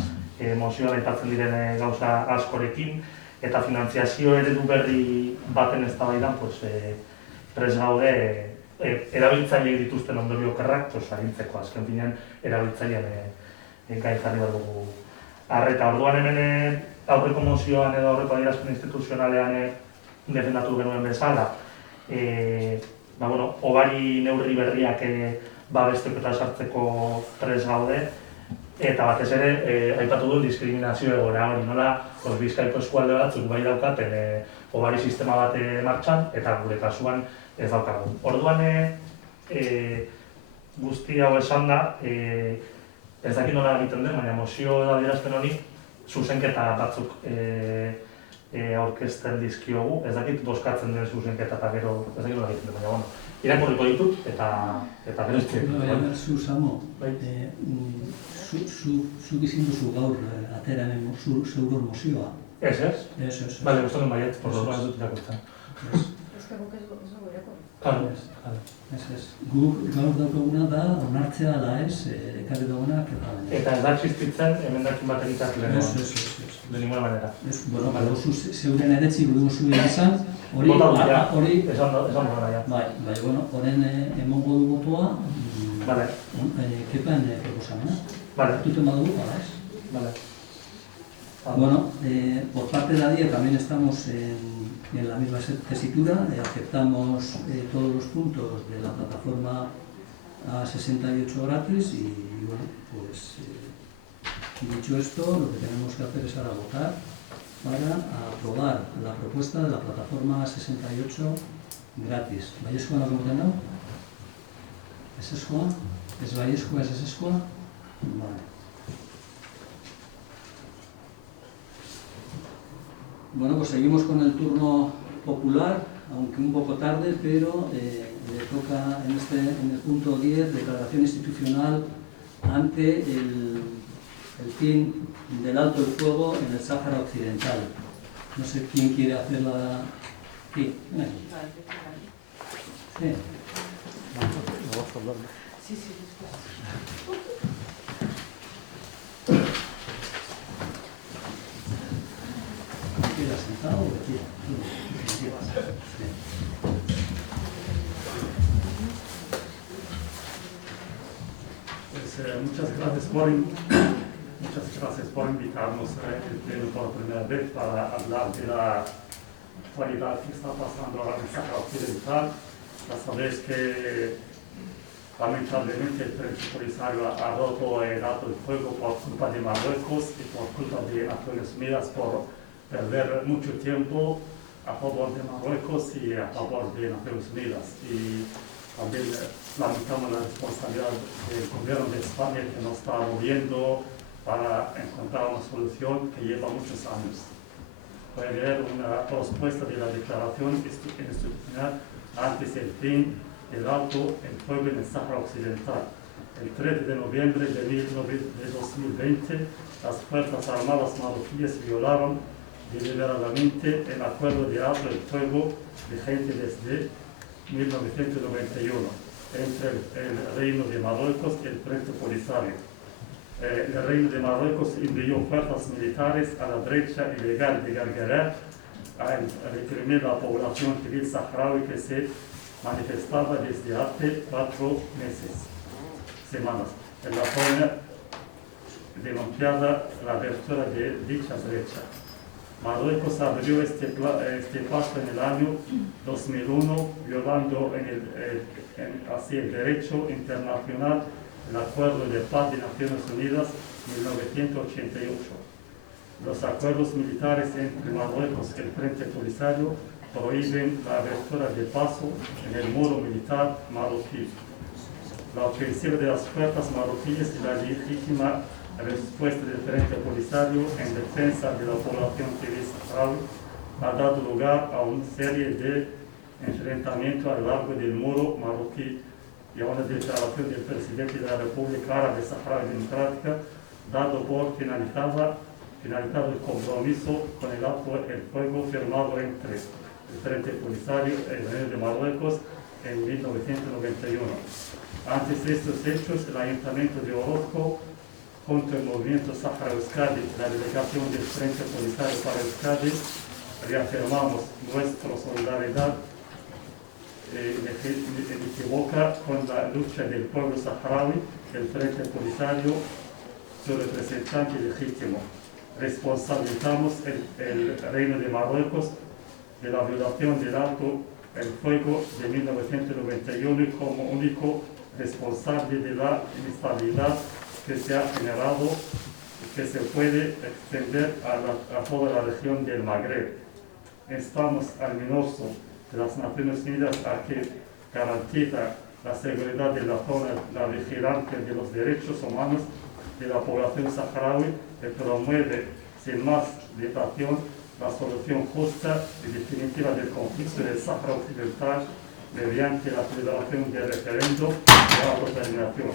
mozioan aipatzen diren gauza askorekin, eta finantziazio eredu berri baten eztabaidan prest gaude erabiltzaileek dituzten ondorio okerrak arintzeko, azken finean erabiltzailean gain jarri behar dugu arreta. Orduan hemen aurreko mozioan edo aurreko adierazpen instituzionalean defendatu genuen bezala, hobari neurri berriak babesteko eta sartzeko prest gaude, eta batez ere aipatu duen diskriminazio egoera hori, nola Bizkaiko eskualde batzuk bai daukaten hobari sistema bat martxan, eta gure kasuan ez daukagun. Orduan guzti hau esan da, ez dakit nola egiten den, baina mozio edo adierazpen honi zuzenketa batzuk aurkezten dizkiogu, ez dakit bozkatzen den zuzenketa eta gero ez dakit nola egiten den, baina irakurriko ditut eta gero ez dut. Zu, Samo, zuk izin duzu gaur atera hemen zeure mozioa. Ez? Bale, gustatzen baiet, por lo ez dut irakurtzen. Ez que guk ez dugu irakurtzen. Ez. Guk gaur daukaguna da, onartzea da ez, ekarri dagoenak eta baina. Eta ez da existitzen emendakin bat egitak lehenu. De ninguna manera. Bueno, zeuren edetzi gudu zuen izan, hori... Esan duguna, ja. Bai, horren emongo du botoa, Vale. Kepan proposamena. Vale. Tuten badugu, ez? Vale. Bueno, por parte de la DIE también estamos en la misma tesitura, aceptamos todos los puntos de la plataforma A68 gratis y bueno, pues dicho esto, lo que tenemos que hacer es ahora votar para aprobar la propuesta de la plataforma A68 gratis. ¿Vallescoa no hemos votado? ¿Es Escoa? ¿Es Vallescoa? ¿Es Escoa? Vale. Bueno, pues seguimos con el turno popular, aunque un poco tarde, pero le toca en el punto 10, declaración institucional ante el fin del alto el fuego en el Sáhara Occidental. No sé quién quiere hacerla. Sí, ven aquí. Sí. Sí. ¿Quieres sentado o de pie? Muchas gracias por invitarnos por primera vez para hablar de la actualidad que está pasando ahora en el Sáhara Occidental. Ya sabéis que lamentablemente el Frente Polisario ha roto el alto el fuego por culpa de Marruecos y por culpa de Naciones Unidas por perder mucho tiempo a favor de Marruecos y a favor de Naciones Unidas. Y también lamentamos la responsabilidad del gobierno de España que no está moviendo para encontrar una solución que lleva muchos años. Voy a leer una respuesta de la declaración institucional antes del fin del alto el fuego en el Sáhara Occidental. El 13 de noviembre de 2020, las Fuerzas Armadas marroquíes violaron deliberadamente el acuerdo de alto el fuego vigente desde 1991 entre el Reino de Marruecos y el Frente Polisario. El Reino de Marruecos envió fuerzas militares a la brecha ilegal de Gargaret a reprimir la población civil saharaui que se manifestaba desde hace 4 semanas. En la zona denunciada la abertura de dicha brecha. Marruecos abrió este paso en el año 2001, violando así el derecho internacional, el Acuerdo de Paz de Naciones Unidas 1988. Los acuerdos militares entre Marruecos y el Frente Polisario prohíben la abertura de paso en el muro militar marroquí. La ofensiva de las fuerzas marroquíes y la legítima respuesta del Frente Polisario en defensa de la población civil saharaui ha dado lugar a una serie de enfrentamientos a lo largo del muro marroquí y a una declaración del presidente de la República Árabe Saharaui Democrática, dado por finalizado el compromiso con el alto el fuego firmado entre el Frente Polisario y el Reino de Marruecos en 1991. Antes de estos hechos, el Ayuntamiento de Orozco, junto al Movimiento Sahara Euskadi, la delegación del Frente Polisario para Euskadi, reafirmamos nuestra solidaridad inequívoca con la lucha del pueblo saharaui, el Frente Polisario, su representante legítimo. Responsabilizamos el Reino de Marruecos de la violación del alto el fuego de 1991 como único responsable de la inestabilidad que se ha generado y que se puede extender a toda la región del Magreb. Instamos al ministro de las Naciones Unidas a que garantiza la seguridad de la zona, la vigilancia de los derechos humanos de la población saharaui y promueve sin más dilación la solución justa y definitiva del conflicto del Sáhara Occidental mediante la celebración del referendo de autodeterminación.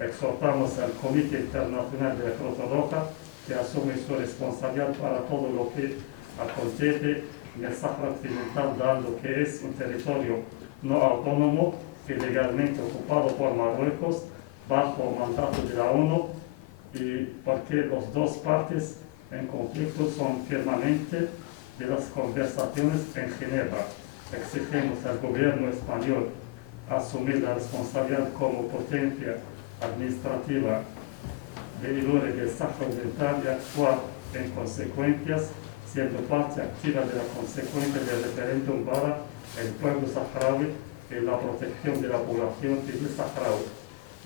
Exhortamos al Comité Internacional de la Cruz Roja que asume su responsabilidad para todo lo que acontece en el Sáhara Occidental, dando que es un territorio no autónomo ilegalmente ocupado por Marruecos bajo mandato de la ONU y porque las dos partes en conflicto son firmemente de las conversaciones en Ginebra. Exigimos al gobierno español asumir la responsabilidad como potencia administrativa del ILURE del Sáhara Occidental y actuar en consecuencias, siendo parte activa de la consecuencia del referéndum para el pueblo saharaui y la protección de la población civil saharaui.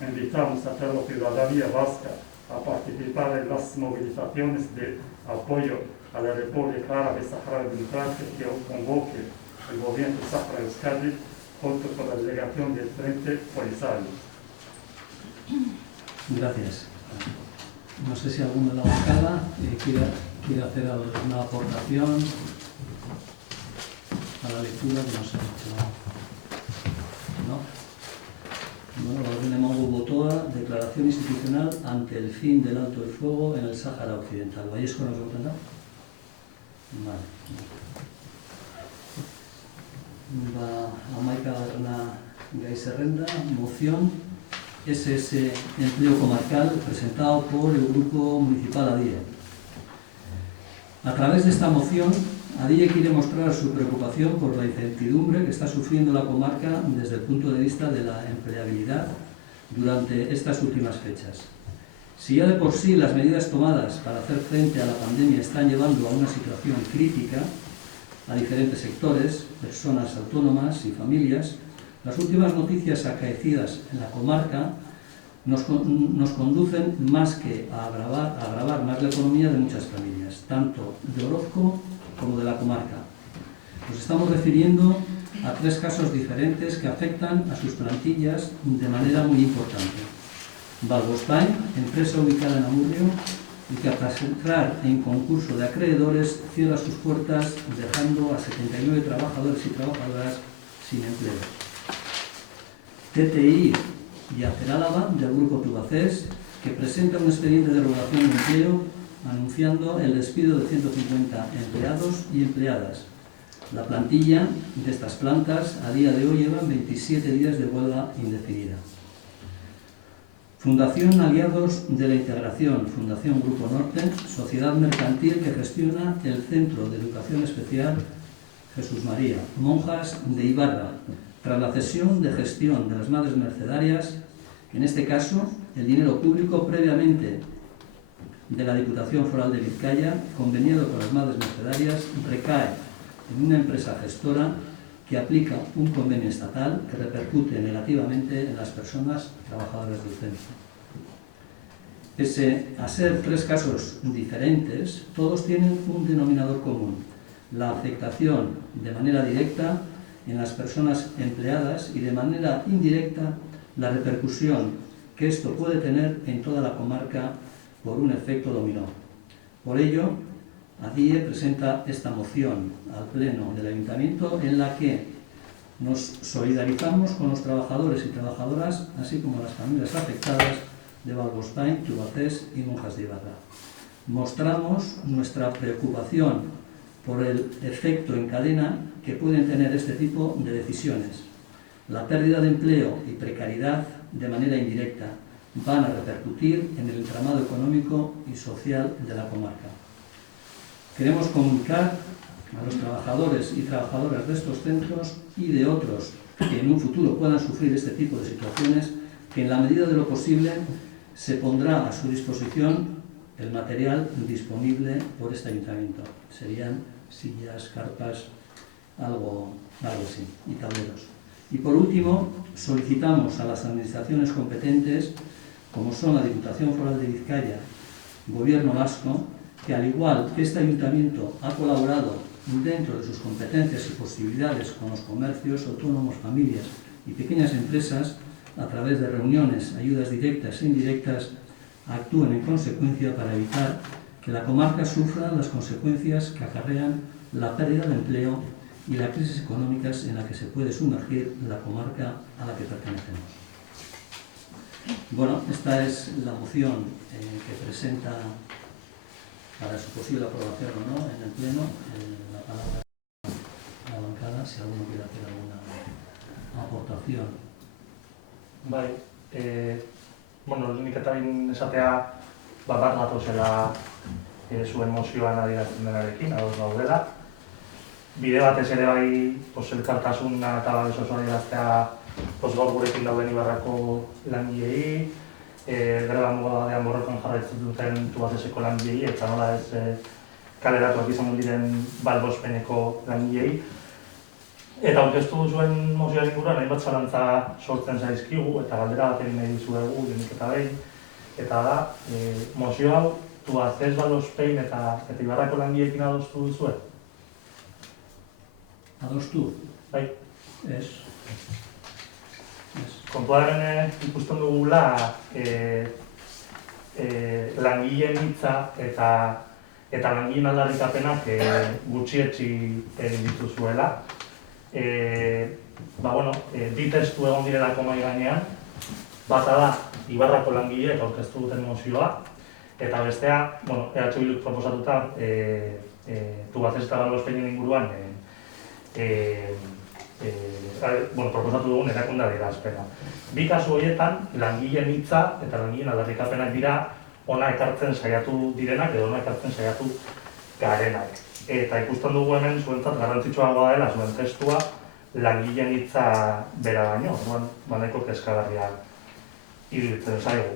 Invitamos a toda la ciudadanía vasca a participar en las movilizaciones de apoyo a la República Árabe Saharaui Democrática que convoque el Movimiento Sahara Euskadi junto con la delegación del Frente Polisario. Gracias. No sé si alguno de la bancada quiere hacer alguna aportación a la lectura que nos ha hecho. ¿No? Bueno, la orden emango botoa, declaración institucional ante el fin del alto el fuego en el Sáhara Occidental. ¿Vais con nosotros? Vale. Amaika Gai Zerrenda, moción SS Empleo Comarcal, presentado por el Grupo Municipal ADIE. A través de esta moción, ADIE quiere mostrar su preocupación por la incertidumbre que está sufriendo la comarca desde el punto de vista de la empleabilidad durante estas últimas fechas. Si ya de por sí las medidas tomadas para hacer frente a la pandemia están llevando a una situación crítica a diferentes sectores, personas autónomas y familias, las últimas noticias acaecidas en la comarca nos conducen más que a agravar más la economía de muchas familias, tanto de Orozco como de la comarca. Nos estamos refiriendo a 3 casos diferentes que afectan a sus plantillas de manera muy importante. Valvospain, empresa ubicada en Amurrio, y que tras entrar en concurso de acreedores cierra sus puertas dejando a 79 trabajadores y trabajadoras sin empleo. TTI y Acerálava, del grupo Tubacex, que presenta un expediente de regulación de empleo anunciando el despido de 150 empleados y empleadas. La plantilla de estas plantas a día de hoy llevan 27 días de huelga indefinida. Fundación Aliados de la Integración, Fundación Grupo Norte, sociedad mercantil que gestiona el Centro de Educación Especial Jesús María, Monjas de Ibarra, tras la cesión de gestión de las madres mercedarias, en este caso el dinero público previamente de la Diputación Foral de Vizcaya, conveniado con las madres mercedarias, recae en una empresa gestora que aplica un convenio estatal que repercute negativamente en las personas trabajadoras del centro. Pese a ser tres casos diferentes, todos tienen un denominador común: la afectación de manera directa en las personas empleadas y de manera indirecta la repercusión que esto puede tener en toda la comarca por un efecto dominó. Por ello, ADIE presenta esta moción al Pleno del Ayuntamiento en la que nos solidarizamos con los trabajadores y trabajadoras, así como las familias afectadas de Valvospain, Tubacex y Monjas de Ibarra. Mostramos nuestra preocupación por el efecto en cadena que pueden tener este tipo de decisiones. La pérdida de empleo y precariedad de manera indirecta van a repercutir en el entramado económico y social de la comarca. Queremos comunicar a los trabajadores y trabajadoras de estos centros y de otros que en un futuro puedan sufrir este tipo de situaciones que en la medida de lo posible se pondrá a su disposición el material disponible por este ayuntamiento. Serían sillas, carpas, algo así, y tableros. Y por último, solicitamos a las administraciones competentes, como son la Diputación Foral de Vizcaya, Gobierno Vasco, que al igual que este ayuntamiento ha colaborado dentro de sus competencias y posibilidades con los comercios, autónomos, familias y pequeñas empresas, a través de reuniones, ayudas directas e indirectas, actúen en consecuencia para evitar que la comarca sufra las consecuencias que acarrean la pérdida de empleo y las crisis económicas en la que se puede sumergir la comarca a la que pertenecemos. Bueno, esta es la moción que presenta para su posible aprobación o no en el Pleno. La palabra a la bancada, si alguno quiere hacer alguna aportación. Bai, nik eta bain esatea bat gatozela zuen mozioan adierazten denarekin, ados gaudela. Bide batez ere bai, elkartasuna eta babes osoa adieraztea gaur gurekin dauden Ibarrako langileei, greba mugabadean borrokan jarraitzen duten Tubacexeko langileei, eta nola ez kaleratuak izango diren Valvospaineko langileei. Eta aurkeztu duzuen mozioaren inguruan hainbat zalantza sortzen zaizkigu eta galdera bat egin nahi dizuegu lehenik eta behin. Eta da, mozio hau Tubacex, Valvospain eta Ibarrako langileekin adostu duzue? Adostu? Bai. Ez. Kontuaren ikusten dugula langileen hitza eta langileen aldarrikapenak gutxietsi egin dituzuela. Bi testu egon direlako mahai gainean, bata da Ibarrako langileek aurkeztu duten mozioa, eta bestea, EH Bilduk proposatuta Tubacex eta Valvospainen inguruan proposatu dugun erakunde adierazpena. Bi kasu horietan, langileen hitza eta langileen aldarrikapenak dira hona ekartzen saiatu direnak edo hona ekartzen saiatu garenak. Eta ikusten dugu hemen zuentzat garrantzitsuagoa dela zuen testua langileen hitza bera baino, orduan nahiko kezkagarria iruditzen zaigu.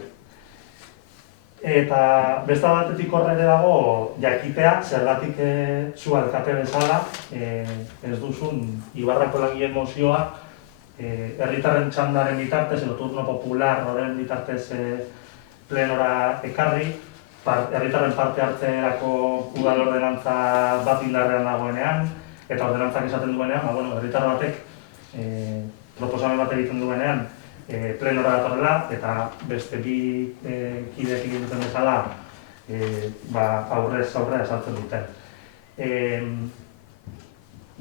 Eta beste batetik horre ere dago jakitea zergatik zu alkate bezala ez duzun Ibarrako langileen mozioa herritarren txandaren bitartez edo turno popular horren bitartez plenora ekarri, herritarren parte hartzerako udal ordenantza bat indarrean dagoenean, eta ordenantzak esaten duenean, herritar batek proposamen bat egiten duenean, plenora datorrela, eta beste bi kideek egin duten bezala aurrez aurre esaltzen duten.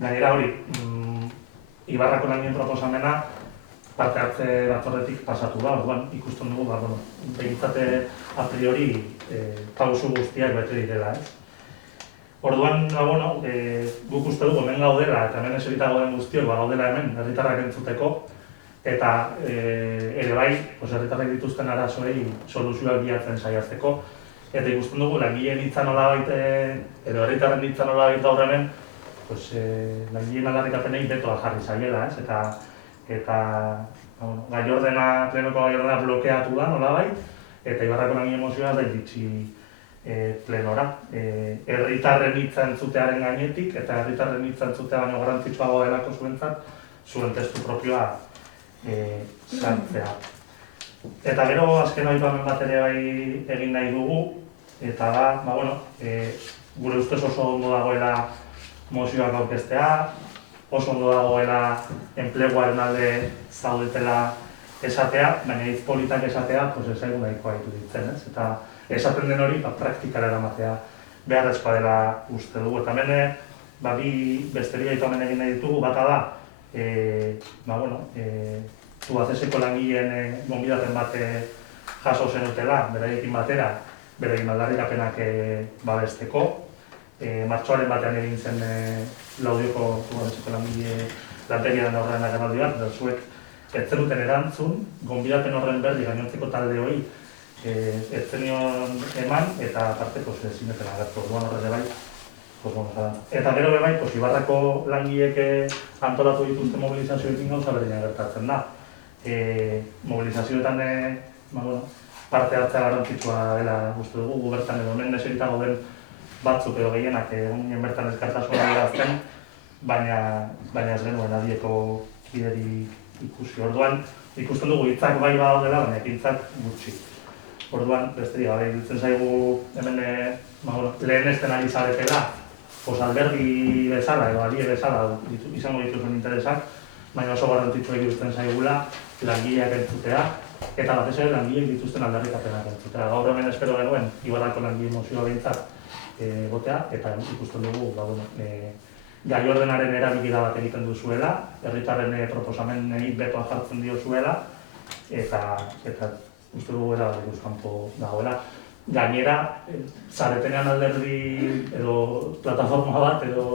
Gainera hori, Ibarrako langileen proposamena parte hartze batzordetik pasatu da, orduan ikusten dugu, behintzat a priori pausu guztiak bete direla, Orduan, guk uste dugu hemen gaudela, eta hemen eserita gauden guztiok gaudela hemen, herritarrak entzuteko, eta ere bai, herritarrak dituzten arazoei soluzioak bilatzen saiatzeko, eta ikusten dugu langileen hitza nolabait, edo herritarren hitza nolabait gaur hemen, langileen aldarrikapenei betoa jarri zaiela, eta plenoko gai ordena blokeatu da nolabait, eta Ibarrako langileen mozioa da iritsi plenora. Herritarren hitza entzutearen gainetik, eta herritarren hitza entzutea baino garrantzitsuago delako zuentzat, zuen testu propioa sartzea. Eta gero, azken aipamen bat ere bai egin nahi dugu, eta da, gure ustez oso ondo dagoela mozioak aurkeztea, oso ondo dagoela enpleguaren alde zaudetela esatea, baina hitz politak esatea, ez zaigu nahikoa iruditzen, eta esaten den hori, praktikara eramatea beharrezkoa dela uste dugu. Eta hemen, bi beste bi aipamen egin nahi ditugu, bata da, Tubacexeko langileen gonbidapen bat jaso zenutela, beraiekin batera, beraien aldarrikapenak babesteko. Martxoaren batean egin zen Laudioko Tubacexeko langile lantegiaren aurrean agerraldi bat, eta zuek ez zenuten erantzun, gonbidapen horren berri gainontzeko talde hori ez zenion eman, eta parteko zineten agertu, orduan horre bai. Eta gero bai, Ibarrako langileek antolatu dituzte mobilizazioekin gauza berdina gertatzen da. Mobilizazioetan parte hartzea garrantzitsua dela uste dugu, gu bertan edo hemen eserita gauden batzuk edo gehienak egun bertan ezkartasuna adierazten, baina ez genuen adieko kiderik ikusi. Orduan, ikusten dugu hitzak bai badaudela, baina ekintzak gutxi. Orduan, besterik gabe, iruditzen zaigu hemen lehenesten ari zaretela, alderdi bezala edo adie bezala izango dituzuen interesak, baina oso garrantzitsua iruditzen zaigula langileak entzutea, eta batez ere langileek dituzten aldarrikapenak entzutea. Gaur hemen espero genuen Ibarrako langile mozioa behintzat gotea, eta ikusten dugu gai ordenaren erabili bat egiten duzuela, herritarren proposamenei betoa jartzen diozuela, eta uste dugu erabateko kanpo dagoela. Gainera, zaretenean alderdi edo plataforma bat edo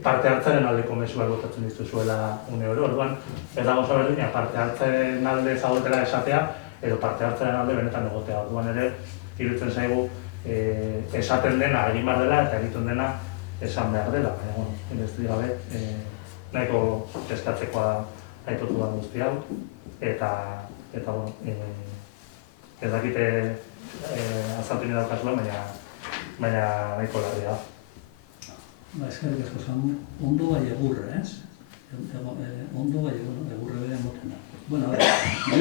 parte hartzaren aldeko mezuak botatzen dituzuela une oro. Orduan, ez dago zaberdina parte hartzaren alde zaudetela esatea edo parte hartzaren alde benetan egotea. Orduan ere, iruditzen zaigu esaten dena egin behar dela eta egiten dena esan behar dela. Baina, besterik gabe, nahiko kezkatzekoa aitortu da guzti hau, eta ez dakite azaltu nire daukazula, baina nahiko larria da. Eskerrik asko, ondo bai egurre, ez? Ondo bai egurre bere moten da. Bueno, a ver, yo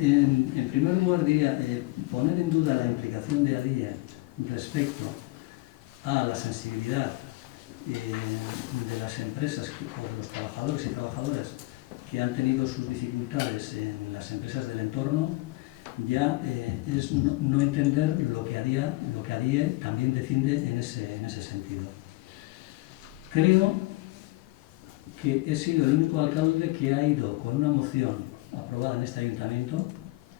en primer lugar diría poner en duda la implicación de ADIE respecto a la sensibilidad de las empresas o de los trabajadores y trabajadoras que han tenido sus dificultades en las empresas del entorno, ya es no entender lo que ADIE también defiende en ese sentido. Creo que he sido el único alcalde que ha ido con una moción aprobada en este ayuntamiento,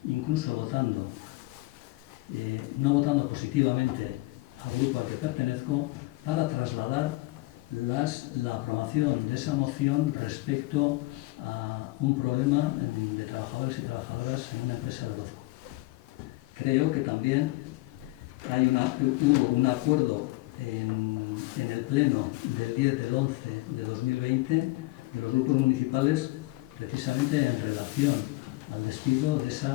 incluso votando, no votando positivamente al grupo al que pertenezco, para trasladar la aprobación de esa moción respecto a un problema de trabajadores y trabajadoras en una empresa de Orozco. Creo que también hubo un acuerdo en el pleno del 10 del 11 de 2020 de los grupos municipales precisamente en relación al despido de esa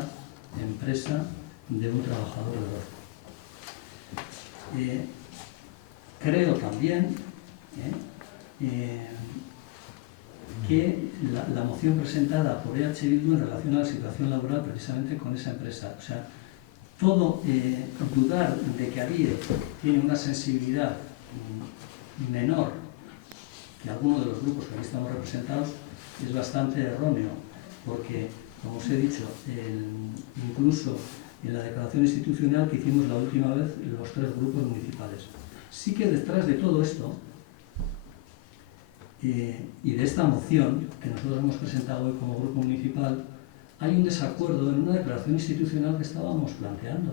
empresa de un trabajador de Orozco. Creo también que la moción presentada por EH Bildu en relación a la situación laboral precisamente con esa empresa, o sea, todo dudar de que ADIE tiene una sensibilidad menor que alguno de los grupos que aquí estamos representados es bastante erróneo, porque como os he dicho, incluso en la declaración institucional que hicimos la última vez los 3 grupos municipales. Sí que detrás de todo esto y de esta moción que nosotros hemos presentado hoy como grupo municipal, hay un desacuerdo en una declaración institucional que estábamos planteando.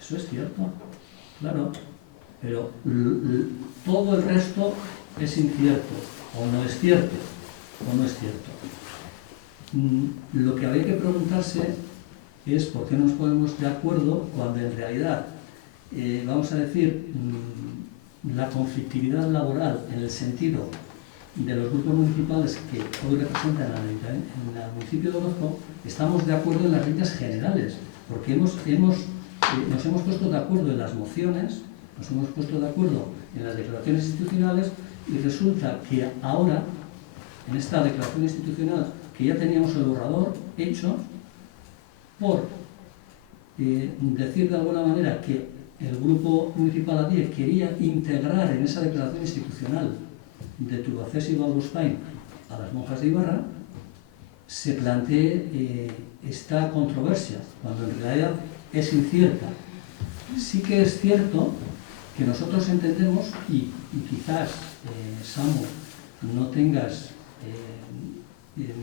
Eso es cierto, claro, pero todo el resto es incierto, o no es cierto, o no es cierto. Lo que habría que preguntarse es por qué nos ponemos de acuerdo cuando en realidad, vamos a decir, la conflictividad laboral en el sentido de los grupos municipales que hoy representan al municipio de Orozco, estamos de acuerdo en las líneas generales, porque nos hemos puesto de acuerdo en las mociones, nos hemos puesto de acuerdo en las declaraciones institucionales, y resulta que ahora, en esta declaración institucional, que ya teníamos el borrador hecho, por decir de alguna manera que el grupo municipal ADIE quería integrar en esa declaración institucional de Turbacés y Valbospain a las monjas de Ibarra, se plantee esta controversia, cuando en realidad es incierta. Sí que es cierto que nosotros entendemos, y quizás, Samu, no tengas,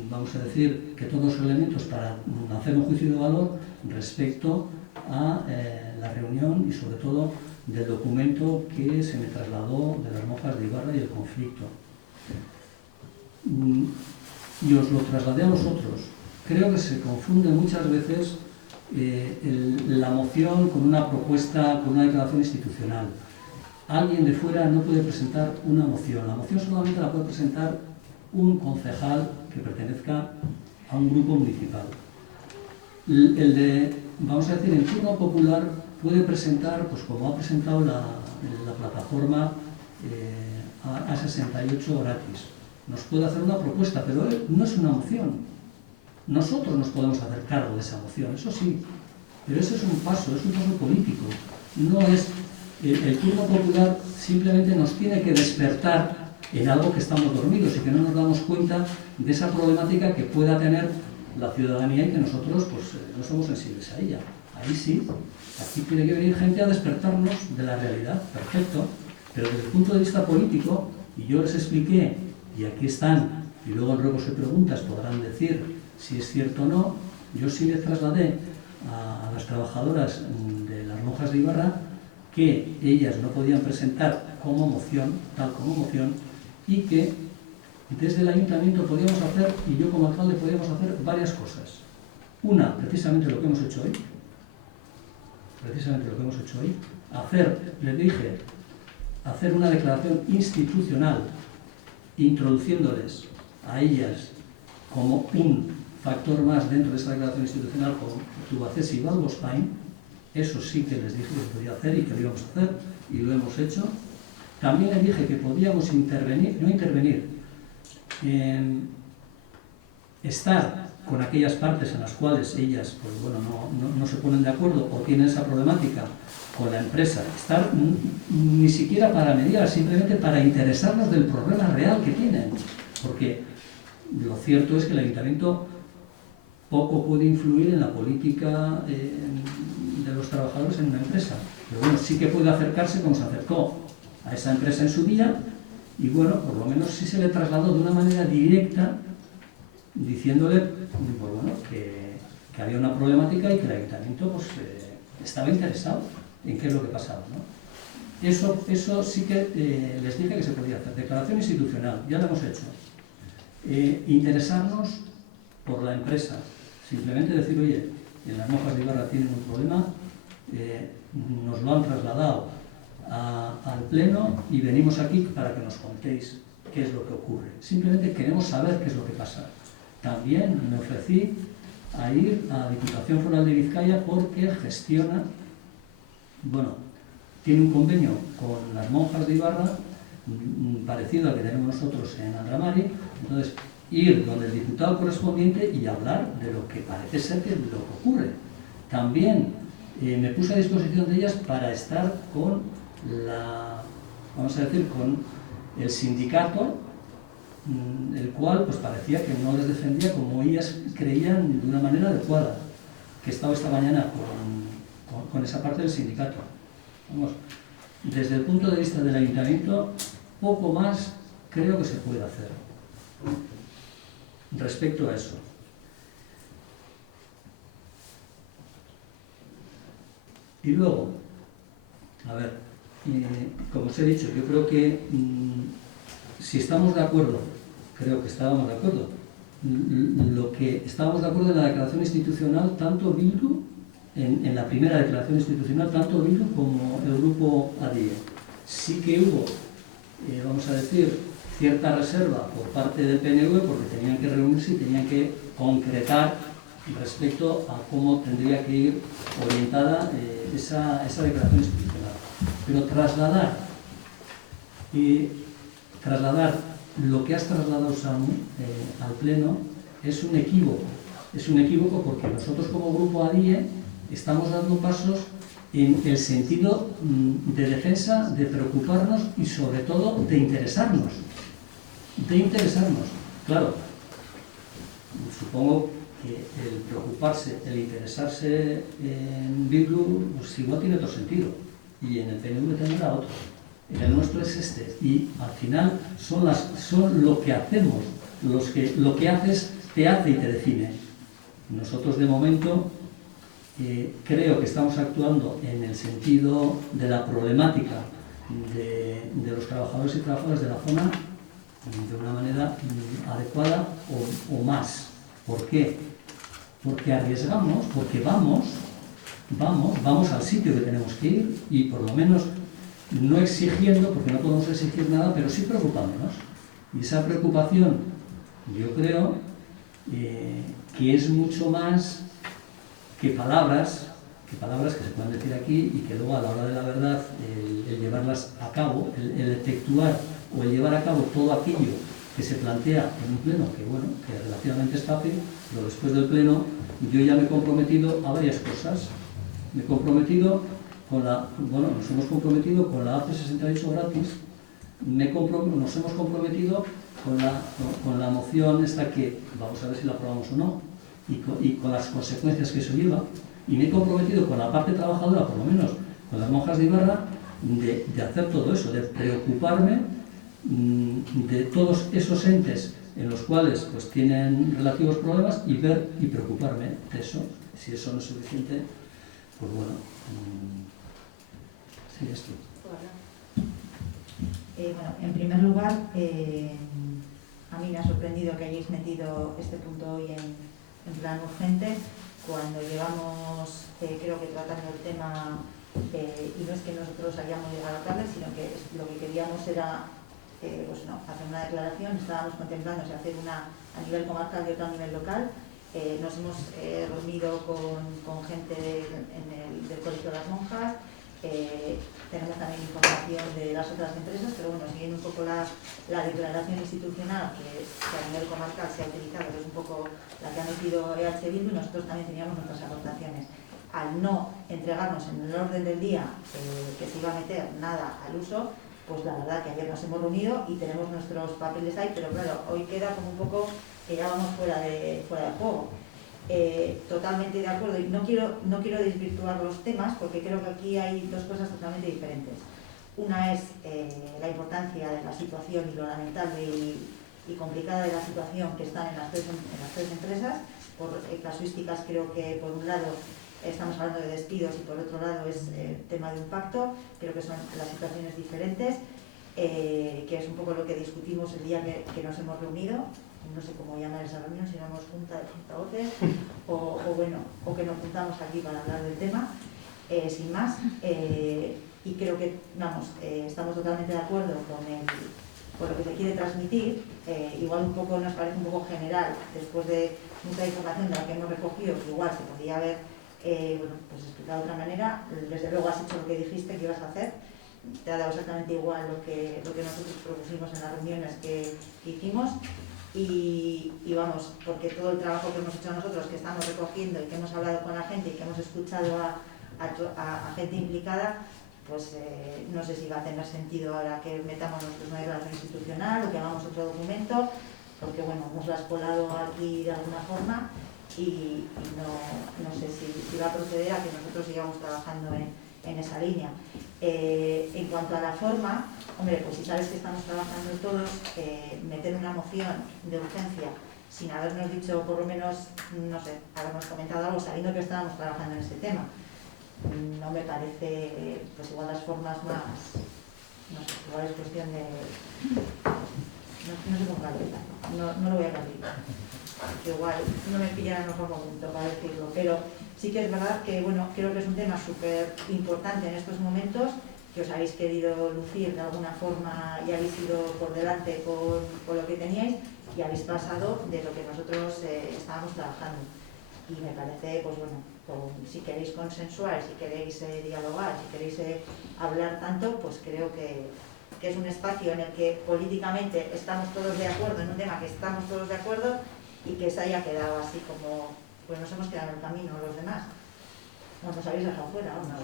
vamos a decir, que todos los elementos para hacer un juicio de valor respecto a la reunión y sobre todo del documento que se me trasladó de las monjas de Ibarra y el conflicto. Y os lo trasladé a vosotros. Creo que se confunde muchas veces la moción con una propuesta, con una declaración institucional. Alguien de fuera no puede presentar una moción. La moción solamente la puede presentar un concejal que pertenezca a un grupo municipal. El de, vamos a decir, en turno popular puede presentar, pues como ha presentado la plataforma A68 gratis. Nos puede hacer una propuesta, pero no es una moción. Nosotros nos podemos hacer cargo de esa moción, eso sí, pero eso es un paso político. No es, el turno popular simplemente nos tiene que despertar en algo que estamos dormidos y que no nos damos cuenta de esa problemática que pueda tener la ciudadanía y que nosotros pues no somos sensibles a ella. Ahí sí, aquí tiene que venir gente a despertarnos de la realidad, perfecto, pero desde el punto de vista político, y yo les expliqué, y aquí están, y luego en ruegos y preguntas podrán decir si es cierto o no, yo sí les trasladé a las trabajadoras de las monjas de Ibarra que ellas no podían presentar como moción, tal como moción, y que desde el ayuntamiento podíamos hacer, y yo como alcalde podíamos hacer varias cosas. Una, precisamente lo que hemos hecho hoy, les dije, hacer una declaración institucional introduciéndoles a ellas como un factor más dentro de esa declaración institucional como Turbacés y Valbospain. Eso sí que les dije que se podía hacer y que lo íbamos a hacer, y lo hemos hecho. También les dije que podíamos estar con aquellas partes en las cuales ellas pues, bueno, no se ponen de acuerdo o tienen esa problemática con la empresa, estar ni siquiera para mediar, simplemente para interesarnos del problema real que tienen, porque lo cierto es que el ayuntamiento poco puede influir en la política de los trabajadores en una empresa, pero bueno, sí que puede acercarse como se acercó a esa empresa en su día, y bueno, por lo menos sí se le trasladó de una manera directa, diciéndole pues, bueno, que había una problemática y que el ayuntamiento pues, estaba interesado en qué es lo que pasaba, ¿no? Eso sí que les dije que se podía hacer. Declaración institucional, ya lo hemos hecho. Interesarnos por la empresa, simplemente decir, oye, en las monjas de Ibarra tienen un problema, nos lo han trasladado al pleno y venimos aquí para que nos contéis qué es lo que ocurre. Simplemente queremos saber qué es lo que pasa. También me ofrecí a ir a la Diputación Foral de Vizcaya porque gestiona, bueno, tiene un convenio con las monjas de Ibarra parecido al que tenemos nosotros en Andramari. Entonces, ir donde el diputado correspondiente y hablar de lo que parece ser que es lo que ocurre. También me puse a disposición de ellas para estar con vamos a decir, con el sindicato el cual pues parecía que no les defendía como ellas creían de una manera adecuada, que he estado esta mañana con esa parte del sindicato. Vamos, desde el punto de vista del ayuntamiento, poco más creo que se puede hacer respecto a eso. Y luego, a ver, como os he dicho, yo creo que si estamos de acuerdo, creo que estábamos de acuerdo, lo que estábamos de acuerdo en la declaración institucional, tanto Bildu, en la primera declaración institucional, tanto Bildu como el grupo ADIE. Sí que hubo, vamos a decir, cierta reserva por parte del PNV porque tenían que reunirse y tenían que concretar respecto a cómo tendría que ir orientada esa declaración institucional. Pero trasladar lo que has trasladado, Samu, al Pleno es un equívoco. Es un equívoco porque nosotros como grupo ADIE estamos dando pasos en el sentido de defensa, de preocuparnos y sobre todo de interesarnos. Claro, supongo que el preocuparse, el interesarse en Bildu, pues igual tiene otro sentido, y en el PNV tendrá otro. En el nuestro es este, y al final son lo que hacemos, lo que haces te hace y te define. Nosotros de momento creo que estamos actuando en el sentido de la problemática de los trabajadores y trabajadoras de la zona de una manera adecuada o más. ¿Por qué? Porque arriesgamos, porque vamos al sitio que tenemos que ir y por lo menos no exigiendo, porque no podemos exigir nada, pero sí preocupándonos. Y esa preocupación, yo creo que es mucho más que palabras que se pueden decir aquí y que luego a la hora de la verdad el llevarlas a cabo, el efectuar o el llevar a cabo todo aquello que se plantea en un pleno, que bueno, que relativamente es fácil, pero después del pleno yo ya me he comprometido a varias cosas. Me he comprometido nos hemos comprometido con la AC68 gratis, nos hemos comprometido con la moción esta que vamos a ver si la aprobamos o no, y con las consecuencias que eso lleva, y me he comprometido con la parte trabajadora, por lo menos con las monjas de Ibarra, de hacer todo eso, de preocuparme de todos esos entes en los cuales pues tienen relativos problemas y ver y preocuparme de eso. Si eso no es suficiente, pues bueno, sí, esto. Bueno, en primer lugar, a mí me ha sorprendido que hayáis metido este punto hoy en plan urgente, cuando llevamos, creo que tratando el tema, y no es que nosotros hayamos llegado tarde, sino que lo que queríamos era hacer una declaración. Estábamos contemplando si hacer una a nivel comarcal y otra a nivel local. Nos hemos reunido con gente del Colegio de las Monjas. Tenemos también información de las otras empresas, pero bueno, siguiendo un poco la declaración institucional que a nivel comarcal se ha utilizado, que es un poco la que ha metido EH Bildu, y nosotros también teníamos nuestras aportaciones. Al no entregarnos en el orden del día que se iba a meter nada al uso, pues la verdad que ayer nos hemos reunido y tenemos nuestros papeles ahí, pero claro, hoy queda como un poco que ya vamos fuera de juego. Totalmente de acuerdo, y no quiero desvirtuar los temas porque creo que aquí hay dos cosas totalmente diferentes. Una es la importancia de la situación y lo lamentable y complicada de la situación que están en las tres empresas. Por casuísticas creo que por un lado estamos hablando de despidos y por otro lado es tema de un pacto. Creo que son las situaciones diferentes, que es un poco lo que discutimos el día que nos hemos reunido. No sé cómo llamar esa reunión, si llamamos junta de portavoces o que nos juntamos aquí para hablar del tema, sin más. Y creo que estamos totalmente de acuerdo con lo que se quiere transmitir. Igual un poco nos parece un poco general, después de mucha información de la que hemos recogido, que igual se podría haber pues explicado de otra manera. Desde luego has hecho lo que dijiste que ibas a hacer, te ha dado exactamente igual lo que nosotros propusimos en las reuniones que hicimos. Y vamos, porque todo el trabajo que hemos hecho nosotros, que estamos recogiendo y que hemos hablado con la gente y que hemos escuchado a gente implicada, pues no sé si va a tener sentido ahora que metamos nosotros una declaración institucional o que hagamos otro documento, porque bueno, nos lo has colado aquí de alguna forma y no sé si va a proceder a que nosotros sigamos trabajando en esa línea. En cuanto a la forma, hombre, pues si sabes que estamos trabajando todos, meter una moción de urgencia sin habernos dicho, por lo menos, no sé, habernos comentado algo sabiendo que estábamos trabajando en este tema, no me parece, pues igual las formas más, no sé, igual es cuestión de, no sé cómo calificar, no lo voy a calificar, que igual no me pilla en el mejor momento para decirlo, pero sí que es verdad que, bueno, creo que es un tema súper importante en estos momentos, que os habéis querido lucir de alguna forma y habéis ido por delante con lo que teníais y habéis pasado de lo que nosotros estábamos trabajando. Y me parece, pues bueno, si queréis consensuar, si queréis dialogar, si queréis hablar tanto, pues creo que es un espacio en el que políticamente estamos todos de acuerdo, en un tema que estamos todos de acuerdo y que se haya quedado así como, pues nos hemos quedado en el camino los demás. No nos habéis dejado fuera, ¿o no?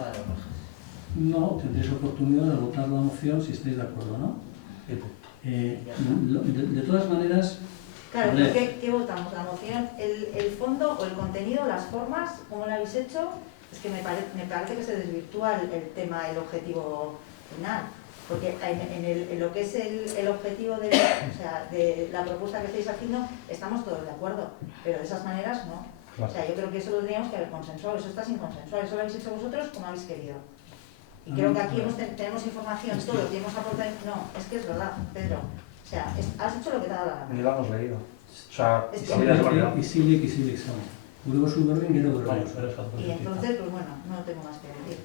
No, tendréis oportunidad de votar la moción si estáis de acuerdo, ¿no? De todas maneras... Claro, ¿qué votamos? ¿La moción, el fondo o el contenido, las formas? ¿Cómo lo habéis hecho? Es que me parece que se desvirtúa el tema, el objetivo final. Porque en lo que es el objetivo de la propuesta que estáis haciendo, estamos todos de acuerdo, pero de esas maneras no. Claro. O sea, yo creo que eso lo tendríamos que haber consensuado, eso está sin consensuar, eso lo habéis hecho vosotros como habéis querido. Y creo que aquí tenemos información todos y hemos aportado... No, es que es verdad, Pedro. O sea, has hecho lo que te ha dado la gana. Ni lo hemos leído. O sea, isilik izan. Gure bosu berrin gero berrin. Y entonces, pues bueno, no tengo más que decir.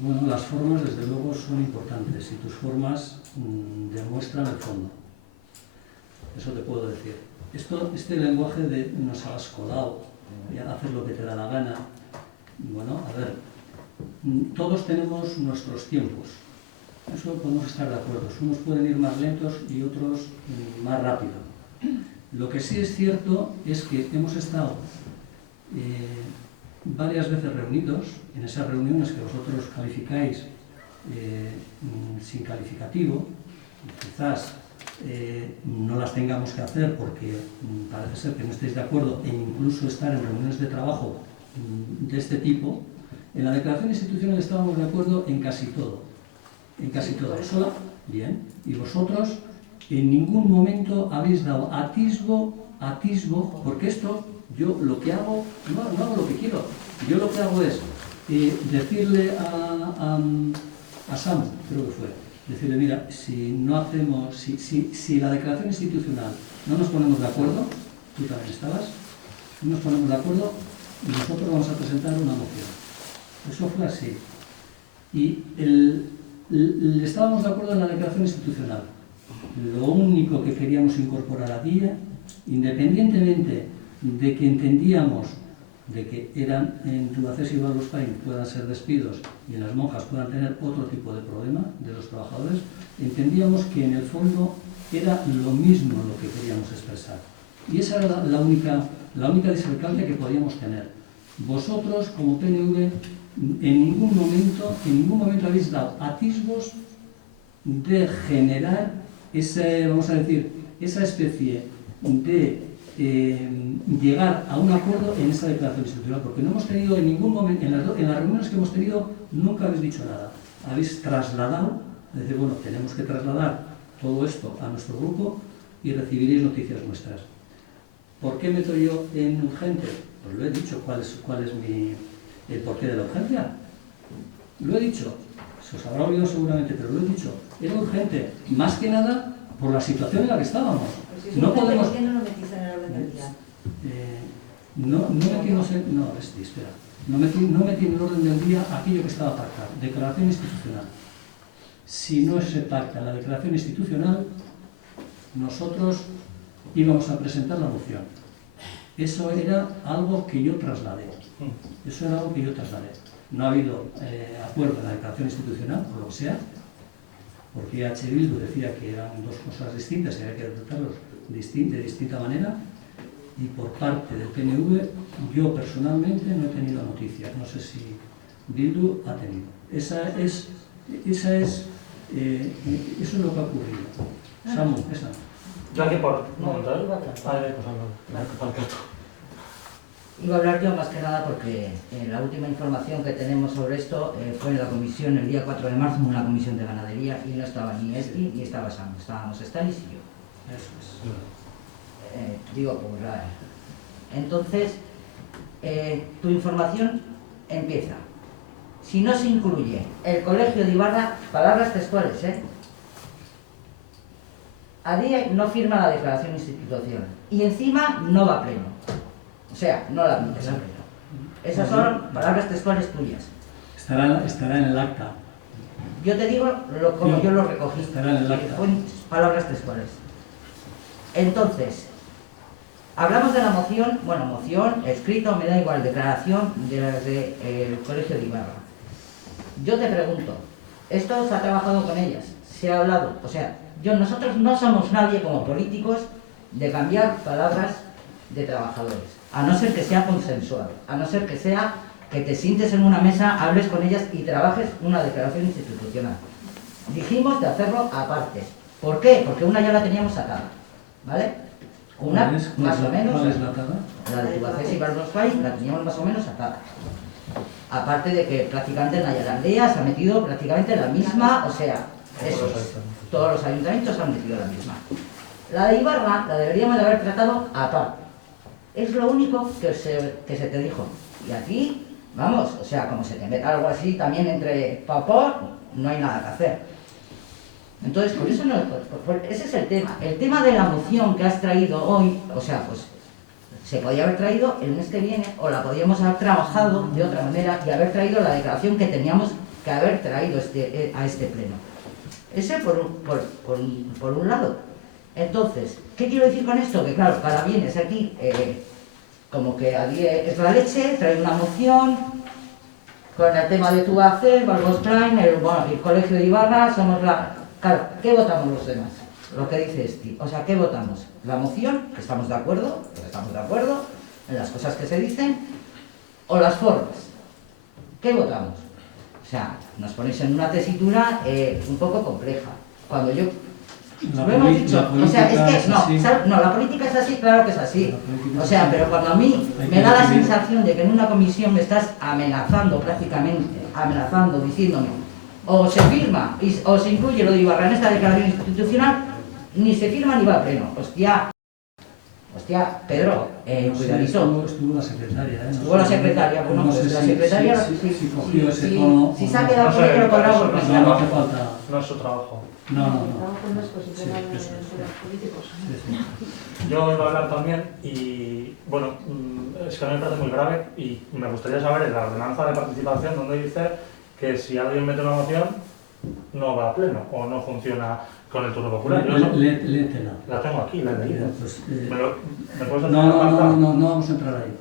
Bueno, las formas desde luego son importantes y tus formas demuestran el fondo. Eso te puedo decir. Este lenguaje de nos has colado, hacer lo que te da la gana, bueno, a ver, todos tenemos nuestros tiempos. Eso podemos estar de acuerdo. Unos pueden ir más lentos y otros más rápido. Lo que sí es cierto es que hemos estado varias veces reunidos, en esas reuniones que vosotros calificáis sin calificativo, quizás no las tengamos que hacer porque parece ser que no estéis de acuerdo e incluso estar en reuniones de trabajo de este tipo. En la declaración institucional estábamos de acuerdo en casi todo. En casi todo. Sola, bien. Y vosotros en ningún momento habéis dado atisbo, porque esto, yo lo que hago, no hago lo que quiero. Yo lo que hago es decirle a Sam, creo que fue, decirle, mira, si no hacemos, si la declaración institucional no nos ponemos de acuerdo, tú también estabas, no nos ponemos de acuerdo, nosotros vamos a presentar una moción. Eso fue así. Y estábamos de acuerdo en la declaración institucional. Lo único que queríamos incorporar a día, independientemente de que entendíamos de que eran en Tubacex y Valdos Pain puedan ser despidos y en las monjas puedan tener otro tipo de problema de los trabajadores, entendíamos que en el fondo era lo mismo lo que queríamos expresar. Y esa era la única discrepancia que podíamos tener. Vosotros, como PNV, en ningún momento habéis dado atisbos de generar vamos a decir, esa especie de llegar a un acuerdo en esa declaración institucional, porque no hemos tenido en ningún momento, en las reuniones que hemos tenido, nunca habéis dicho nada. Habéis trasladado, es decir, bueno, tenemos que trasladar todo esto a nuestro grupo y recibiréis noticias nuestras. ¿Por qué meto yo en urgente? Pues lo he dicho, cuál es el porqué de la urgencia. Lo he dicho, se os habrá olvidado seguramente, pero lo he dicho. Era urgente, más que nada por la situación en la que estábamos. Pues si no podemos... ¿Por qué no lo metís en el orden del día? No metí en el orden del día aquello que estaba pactado, declaración institucional. Si no se pacta la declaración institucional, nosotros íbamos a presentar la moción. Eso era algo que yo trasladé. No ha habido acuerdo en la declaración institucional, por lo que sea, porque H. Bildu decía que eran dos cosas distintas y había que tratarlos de distinta manera, y por parte del PNV yo personalmente no he tenido noticias. No sé si Bildu ha tenido. Eso es lo que ha ocurrido. Samu, esa. Yo aquí por... No, No, iba a hablar. pues Iba a hablar yo más que nada porque la última información que tenemos sobre esto fue en la comisión el día 4 de marzo, en una comisión de ganadería, y no estaba ni Esti ni estaba Samu, estábamos Stanis y yo. Eso es. Digo, pues entonces, tu información empieza. Si no se incluye el colegio de Ibarra, palabras textuales, ADIE no firma la declaración institucional y encima no va a pleno. O sea, no la admites a pleno. Esas son palabras textuales tuyas. Estará en el acta. Yo te digo como yo lo recogí. Estará en el acta. Fueron palabras textuales. Entonces, hablamos de la moción, bueno, moción, escrito, me da igual, declaración de las del Colegio de Ibarra. Yo te pregunto, ¿esto se ha trabajado con ellas? ¿Se ha hablado? O sea, nosotros no somos nadie como políticos de cambiar palabras de trabajadores, a no ser que sea consensuado, a no ser que sea que te sientes en una mesa, hables con ellas y trabajes una declaración institucional. Dijimos de hacerlo aparte. ¿Por qué? Porque una ya la teníamos sacada, ¿vale? Una, más o menos, ¿Cuál es la tabla? la de Tubacés y Bardos la teníamos más o menos sacada. Aparte de que prácticamente en Ayalandea se ha metido prácticamente la misma, o sea, eso es, todos los ayuntamientos se han metido la misma. La de Ibarra la deberíamos de haber tratado aparte. Es lo único que se te dijo. Y aquí, vamos, o sea, como se te meta algo así también entre papor, no hay nada que hacer. Entonces, por eso no, ese es el tema. El tema de la moción que has traído hoy, o sea, pues se podía haber traído el mes que viene o la podíamos haber trabajado de otra manera y haber traído la declaración que teníamos que haber traído a este pleno. Ese por un lado. Entonces, ¿qué quiero decir con esto? Que claro, cada vienes aquí como que ADIE es la leche, trae una moción con el tema de Tubacés, Balbos Prime, el Colegio de Ibarra, somos la... Claro, ¿qué votamos los demás? Lo que dice Esti. O sea, ¿qué votamos? La moción, que estamos de acuerdo, en las cosas que se dicen, o las formas. ¿Qué votamos? O sea, nos ponéis en una tesitura un poco compleja. Cuando yo... Lo hemos dicho, o sea, es que no, la política es así, claro que es así. O sea, pero cuando a mí me da la sensación de que en una comisión me estás amenazando prácticamente, diciéndome, o se firma o se incluye lo de Ibarra en esta declaración institucional, ni se firma ni va a pleno. Hostia, Pedro, cuidadito. Estuvo la secretaria, Estuvo la secretaria, bueno, pues la secretaria si cogió ese tono. Si se ha quedado con ello, podrá volver. No hace falta. No es su trabajo. No. Trabajo no es posicionar en los políticos. Yo iba a hablar también y, bueno, es que a mí me parece muy grave y me gustaría saber en la ordenanza de participación donde dice que si alguien mete una moción no va a pleno o no funciona con el turno popular. Léetela. La tengo aquí, la he leído. Pues, ¿Me puedes hacer no vamos a entrar ahí.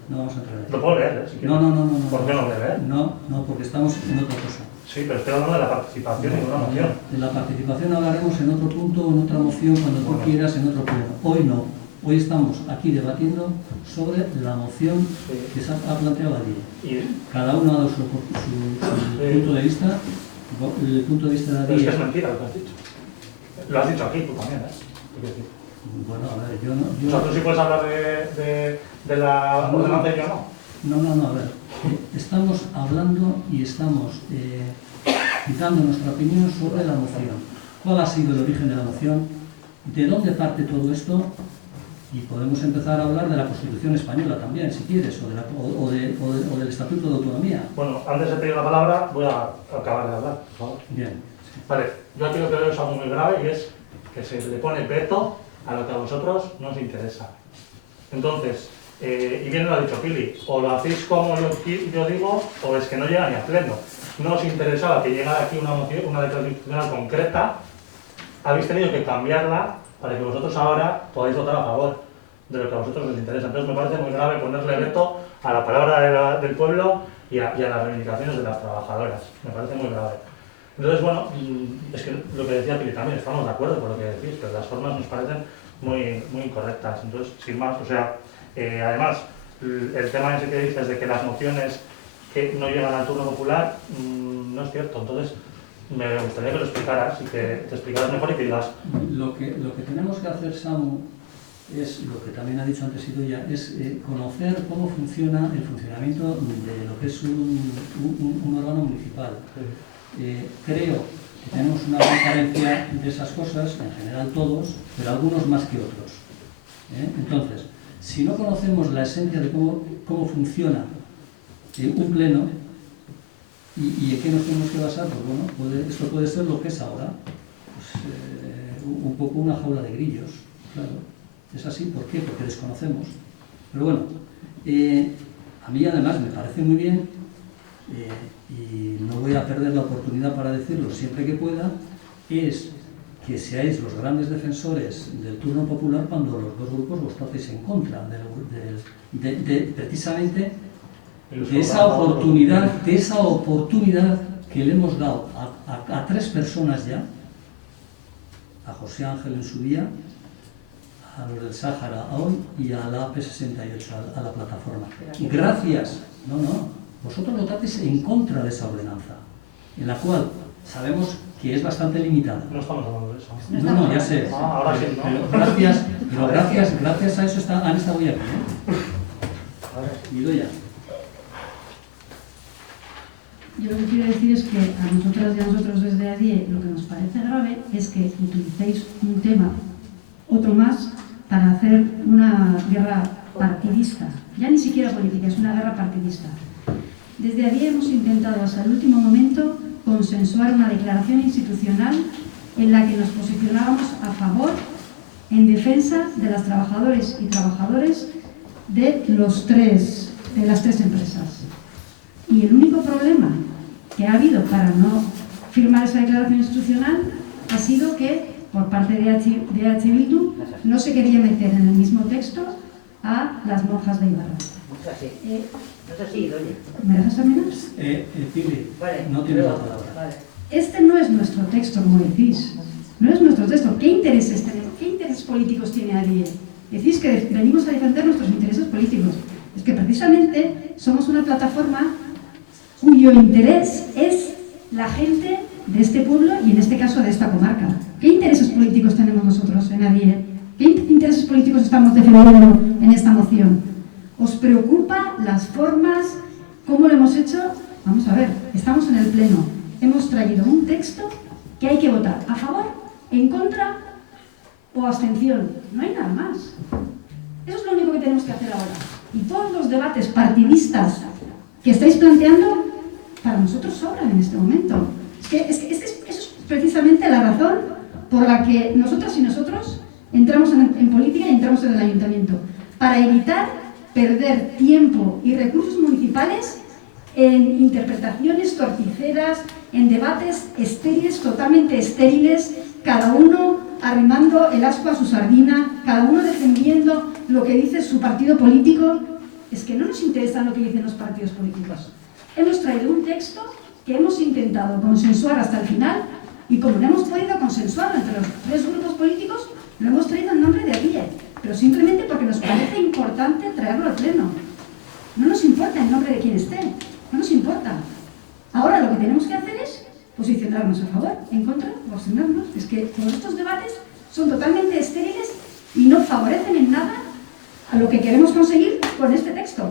Lo puedo leer, si quieres. No. ¿Por qué no voy a leer? No, porque estamos en otra cosa. Sí, pero estoy hablando de la participación y de una moción. De la participación hablaremos en otro punto, en otra moción, cuando tú quieras, en otro pleno. Hoy no. Hoy estamos aquí debatiendo sobre la moción que se ha planteado ADIE. Cada uno ha dado su punto de vista. El punto de vista de ADIE... Es que es mentira lo que has dicho. Lo has dicho aquí, tú también, Bueno, a ver, yo no... O sea, tú sí puedes hablar de la ordenanza y yo no. No, a ver. Estamos hablando y estamos dando nuestra opinión sobre la moción. ¿Cuál ha sido el origen de la moción? ¿De dónde parte todo esto? Y podemos empezar a hablar de la Constitución española también, si quieres, o del Estatuto de Autonomía. Bueno, antes de pedir la palabra, voy a acabar de hablar, por favor. Bien. Sí. Vale, yo aquí lo que veo es algo muy grave y es que se le pone veto a lo que a vosotros no os interesa. Entonces, y bien lo ha dicho Pili, o lo hacéis como yo digo, o es que no llega ni a pleno. No os interesaba que llegara aquí una moción, una declaración institucional concreta, habéis tenido que cambiarla para que vosotros ahora podáis votar a favor de lo que a vosotros os interesa. Entonces me parece muy grave ponerle veto a la palabra del pueblo y a las reivindicaciones de las trabajadoras. Me parece muy grave. Entonces, bueno, es que lo que decía Pili también, estamos de acuerdo con lo que decís, pero las formas nos parecen muy incorrectas. Entonces, sin más, o sea, además, el tema ese que dices de que las mociones que no llegan al turno popular, no es cierto. Entonces, me gustaría que lo explicaras y que te explicaras mejor y que digas... Lo que tenemos que hacer, Samu, es lo que también ha dicho antes Idoia, es conocer cómo funciona el funcionamiento de lo que es un órgano municipal. Creo que tenemos una gran carencia de esas cosas, en general todos, pero algunos más que otros. Entonces, si no conocemos la esencia de cómo funciona un pleno y en qué nos tenemos que basar, pues bueno, esto puede ser lo que es ahora, pues, un poco una jaula de grillos, claro. Es así, ¿por qué? Porque desconocemos. Pero bueno, a mí además me parece muy bien, y no voy a perder la oportunidad para decirlo siempre que pueda, es que seáis los grandes defensores del turno popular cuando los dos grupos votasteis en contra precisamente de esa oportunidad que le hemos dado a tres personas ya, a José Ángel en su día, a los del Sáhara hoy y a la AP68, a la plataforma. Gracias. Vosotros votasteis en contra de esa ordenanza, en la cual sabemos que es bastante limitada. No estamos hablando de eso. No, ya sé. Ahora sí, ¿no? Pero gracias a eso han estado hoy aquí. Idoia. Yo lo que quiero decir es que a nosotras y a nosotros desde allí lo que nos parece grave es que utilicéis un tema, otro más, para hacer una guerra partidista. Ya ni siquiera política, es una guerra partidista. Desde allí hemos intentado hasta el último momento consensuar una declaración institucional en la que nos posicionábamos a favor, en defensa de las trabajadoras y trabajadores de las tres empresas. Y el único problema que ha habido para no firmar esa declaración institucional ha sido que, por parte de EH Bildu, no se quería meter en el mismo texto a las monjas de Ibarra. No sé si, Idoia. ¿Me dejas terminar? Pili, vale, no tienes la palabra. Vale. Este no es nuestro texto, como decís. No es nuestro texto. ¿Qué intereses tenemos? ¿Qué intereses políticos tiene ADIE? Decís que venimos a defender nuestros intereses políticos. Es que precisamente somos una plataforma cuyo interés es la gente de este pueblo y en este caso de esta comarca. ¿Qué intereses políticos tenemos nosotros en ADIE? ¿Qué intereses políticos estamos defendiendo en esta moción? ¿Os preocupa las formas? ¿Cómo lo hemos hecho? Vamos a ver, estamos en el pleno. Hemos traído un texto que hay que votar a favor, en contra o abstención. No hay nada más. Eso es lo único que tenemos que hacer ahora. Y todos los debates partidistas que estáis planteando, para nosotros sobran en este momento. Eso es precisamente la razón por la que nosotras y nosotros entramos en política y entramos en el ayuntamiento. Para evitar perder tiempo y recursos municipales en interpretaciones torticeras, en debates estériles, totalmente estériles, cada uno arrimando el asco a su sardina, cada uno defendiendo lo que dice su partido político. Es que no nos interesa lo que dicen los partidos políticos. Hemos traído un texto que hemos intentado consensuar hasta el final y como no hemos podido consensuar entre los tres grupos políticos, lo hemos traído en nombre de ADIE, pero simplemente porque nos parece importante traerlo al pleno. No nos importa el nombre de quien esté, no nos importa. Ahora lo que tenemos que hacer es posicionarnos a favor, en contra o abstenernos. Es que todos estos debates son totalmente estériles y no favorecen en nada a lo que queremos conseguir con este texto.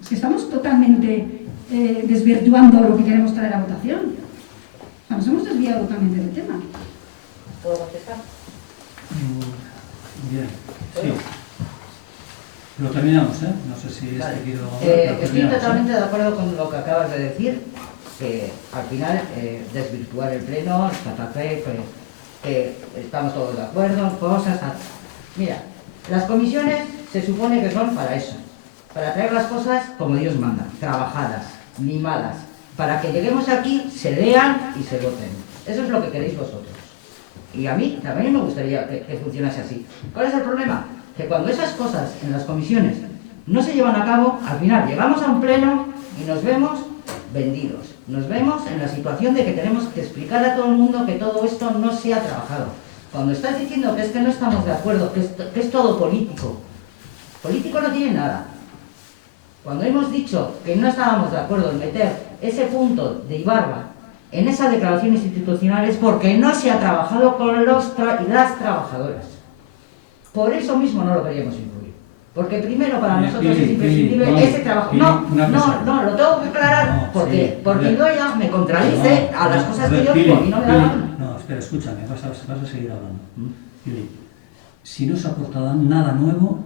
Es que estamos totalmente desvirtuando lo que queremos traer a votación. O sea, nos hemos desviado totalmente del tema. ¿Puedo contestar? Bien, sí. Lo terminamos, ¿eh? No sé si vale. quiero... Estoy totalmente de acuerdo con lo que acabas de decir, que al final desvirtuar el pleno, que estamos todos de acuerdo en cosas... Mira, las comisiones se supone que son para eso, para traer las cosas como Dios manda, trabajadas, mimadas, para que lleguemos aquí, se lean y se voten. Eso es lo que queréis vosotros. Y a mí también me gustaría que funcionase así. ¿Cuál es el problema? Que cuando esas cosas en las comisiones no se llevan a cabo, al final llegamos a un pleno y nos vemos vendidos. Nos vemos en la situación de que tenemos que explicar a todo el mundo que todo esto no se ha trabajado. Cuando estás diciendo que es que no estamos de acuerdo, que es todo político, político no tiene nada. Cuando hemos dicho que no estábamos de acuerdo en meter ese punto de Ibarra en esa declaración institucional es porque no se ha trabajado con las trabajadoras. Por eso mismo no lo queríamos incluir. Porque primero para nosotros es imprescindible ese trabajo. No, lo tengo que aclarar porque yo ya me contradice a las cosas que yo digo y no me da la gana. No, espera, escúchame, vas a seguir hablando. Pili, si no se ha aportado nada nuevo,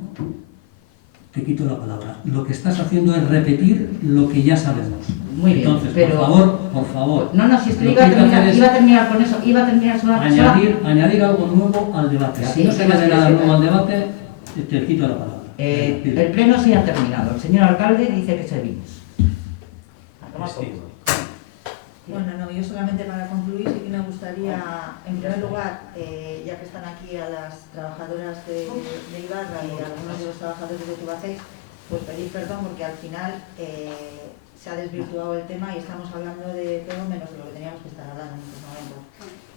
te quito la palabra. Lo que estás haciendo es repetir lo que ya sabemos. Muy bien, entonces, pero por favor. No, si es que iba a terminar con eso, iba a terminar sola. Añadir algo nuevo al debate. Si no se añade nada nuevo al debate, te quito la palabra. El pleno sí ha terminado. El señor alcalde dice que seguimos. Bueno, no, yo solamente para concluir sí que me gustaría, en primer lugar, ya que están aquí a las trabajadoras de Ibarra y a algunos de los trabajadores de Tubacex, pues pedir perdón porque al final se ha desvirtuado el tema y estamos hablando de todo menos de lo que teníamos que estar hablando en estos momentos.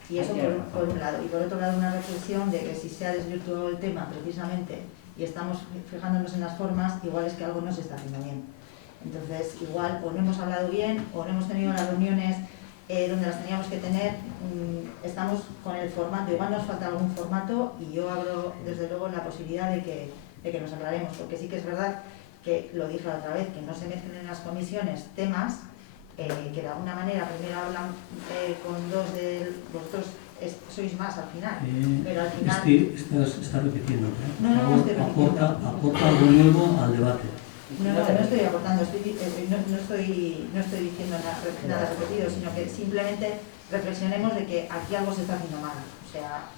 Y eso por un lado. Y por otro lado una reflexión de que si se ha desvirtuado el tema precisamente y estamos fijándonos en las formas, igual es que algo no se está haciendo bien. Entonces, igual o no hemos hablado bien o no hemos tenido las reuniones donde las teníamos que tener, estamos con el formato, igual nos falta algún formato y yo abro desde luego la posibilidad de que nos aclaremos, porque sí que es verdad que, lo dije la otra vez, que no se mezclen en las comisiones temas que de alguna manera primero hablan con dos de vosotros, sois más al final, pero al final... Estás repitiendo, ¿eh? No estoy repitiendo. Aporta algo nuevo al debate. No estoy aportando, no estoy diciendo nada repetido, sino que simplemente reflexionemos de que aquí algo se está haciendo mal. O sea,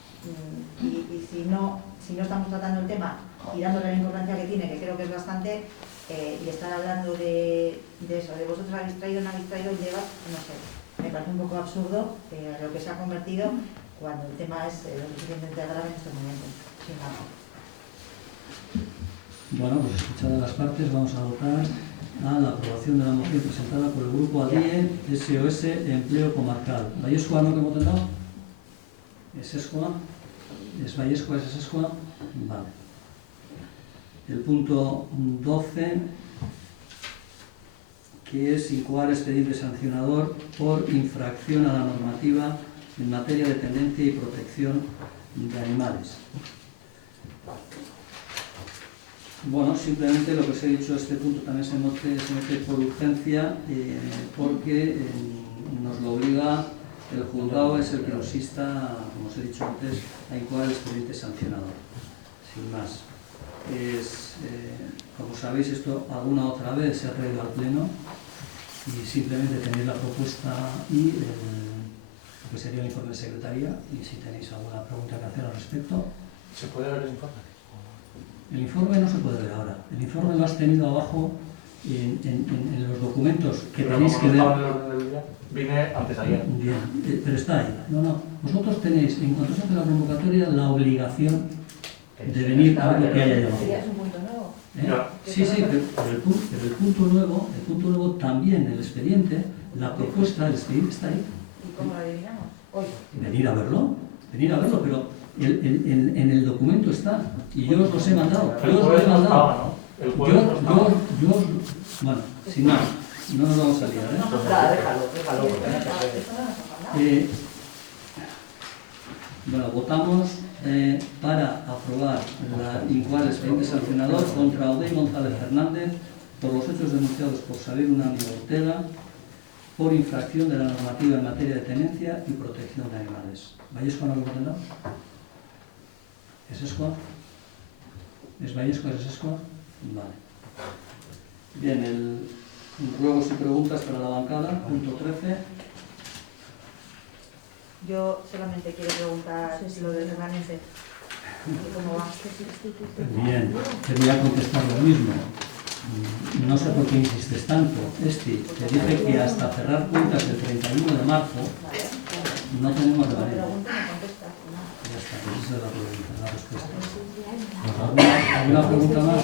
y si no estamos tratando el tema y dándole la importancia que tiene, que creo que es bastante, y estar hablando de eso, de vosotros habéis traído, no habéis traído, llevas, no sé, me parece un poco absurdo lo que se ha convertido cuando el tema es lo suficientemente grave en este momento. Sin más. Bueno, pues escuchadas las partes, vamos a votar a la aprobación de la moción presentada por el grupo ADIE SOS Empleo Comarcal. ¿Vallescoa no que hemos dado? ¿Es Escoa? ¿Es Vallescoa? ¿Es Escoa? Vale. El punto 12, que es incoar expediente sancionador por infracción a la normativa en materia de tenencia y protección de animales. Bueno, simplemente lo que os he dicho, este punto también se mete por urgencia porque nos lo obliga, el juzgado es el que nos insta, como os he dicho antes, a incoar el expediente sancionador, sin más. Como sabéis, esto alguna otra vez se ha traído al pleno y simplemente tenéis la propuesta y lo que sería el informe de secretaría, y si tenéis alguna pregunta que hacer al respecto. ¿Se puede ver el informe? El informe no se puede ver ahora. El informe lo has tenido abajo en los documentos que tenéis que ver. Vine antes de ayer. Bien, pero está ahí. No. Vosotros tenéis, en cuanto se hace la convocatoria, la obligación de venir a ver lo que haya ahí abajo. Es un punto nuevo. Sí, pero el punto nuevo también, el expediente, la propuesta del expediente está ahí. ¿Y cómo lo adivinamos? Hoy. Venir a verlo, pero en el documento está, y yo os los he mandado. Bueno, sin más, no nos vamos a liar, Déjalo. Bueno, votamos para aprobar incoar el expediente sancionador contra Odey González Fernández por los hechos denunciados por Xavier Unanue Ortega por infracción de la normativa en materia de tenencia y protección de animales. ¿Vallescoa no lo hemos dado? ¿Es Escoa? ¿Es Vallescoa? ¿Es Escoa? Vale. Bien, el ruegos y preguntas para la bancada, punto 13. Yo solamente quiero preguntar lo del remanente. ¿Cómo va? Bien, te voy a contestar lo mismo. No sé por qué insistes tanto. Te dice que hasta cerrar cuentas el 31 de marzo no tenemos remanente. Ya está, pues esa es la pregunta, la respuesta. ¿Alguna pregunta más?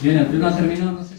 Bien, el pleno ha terminado.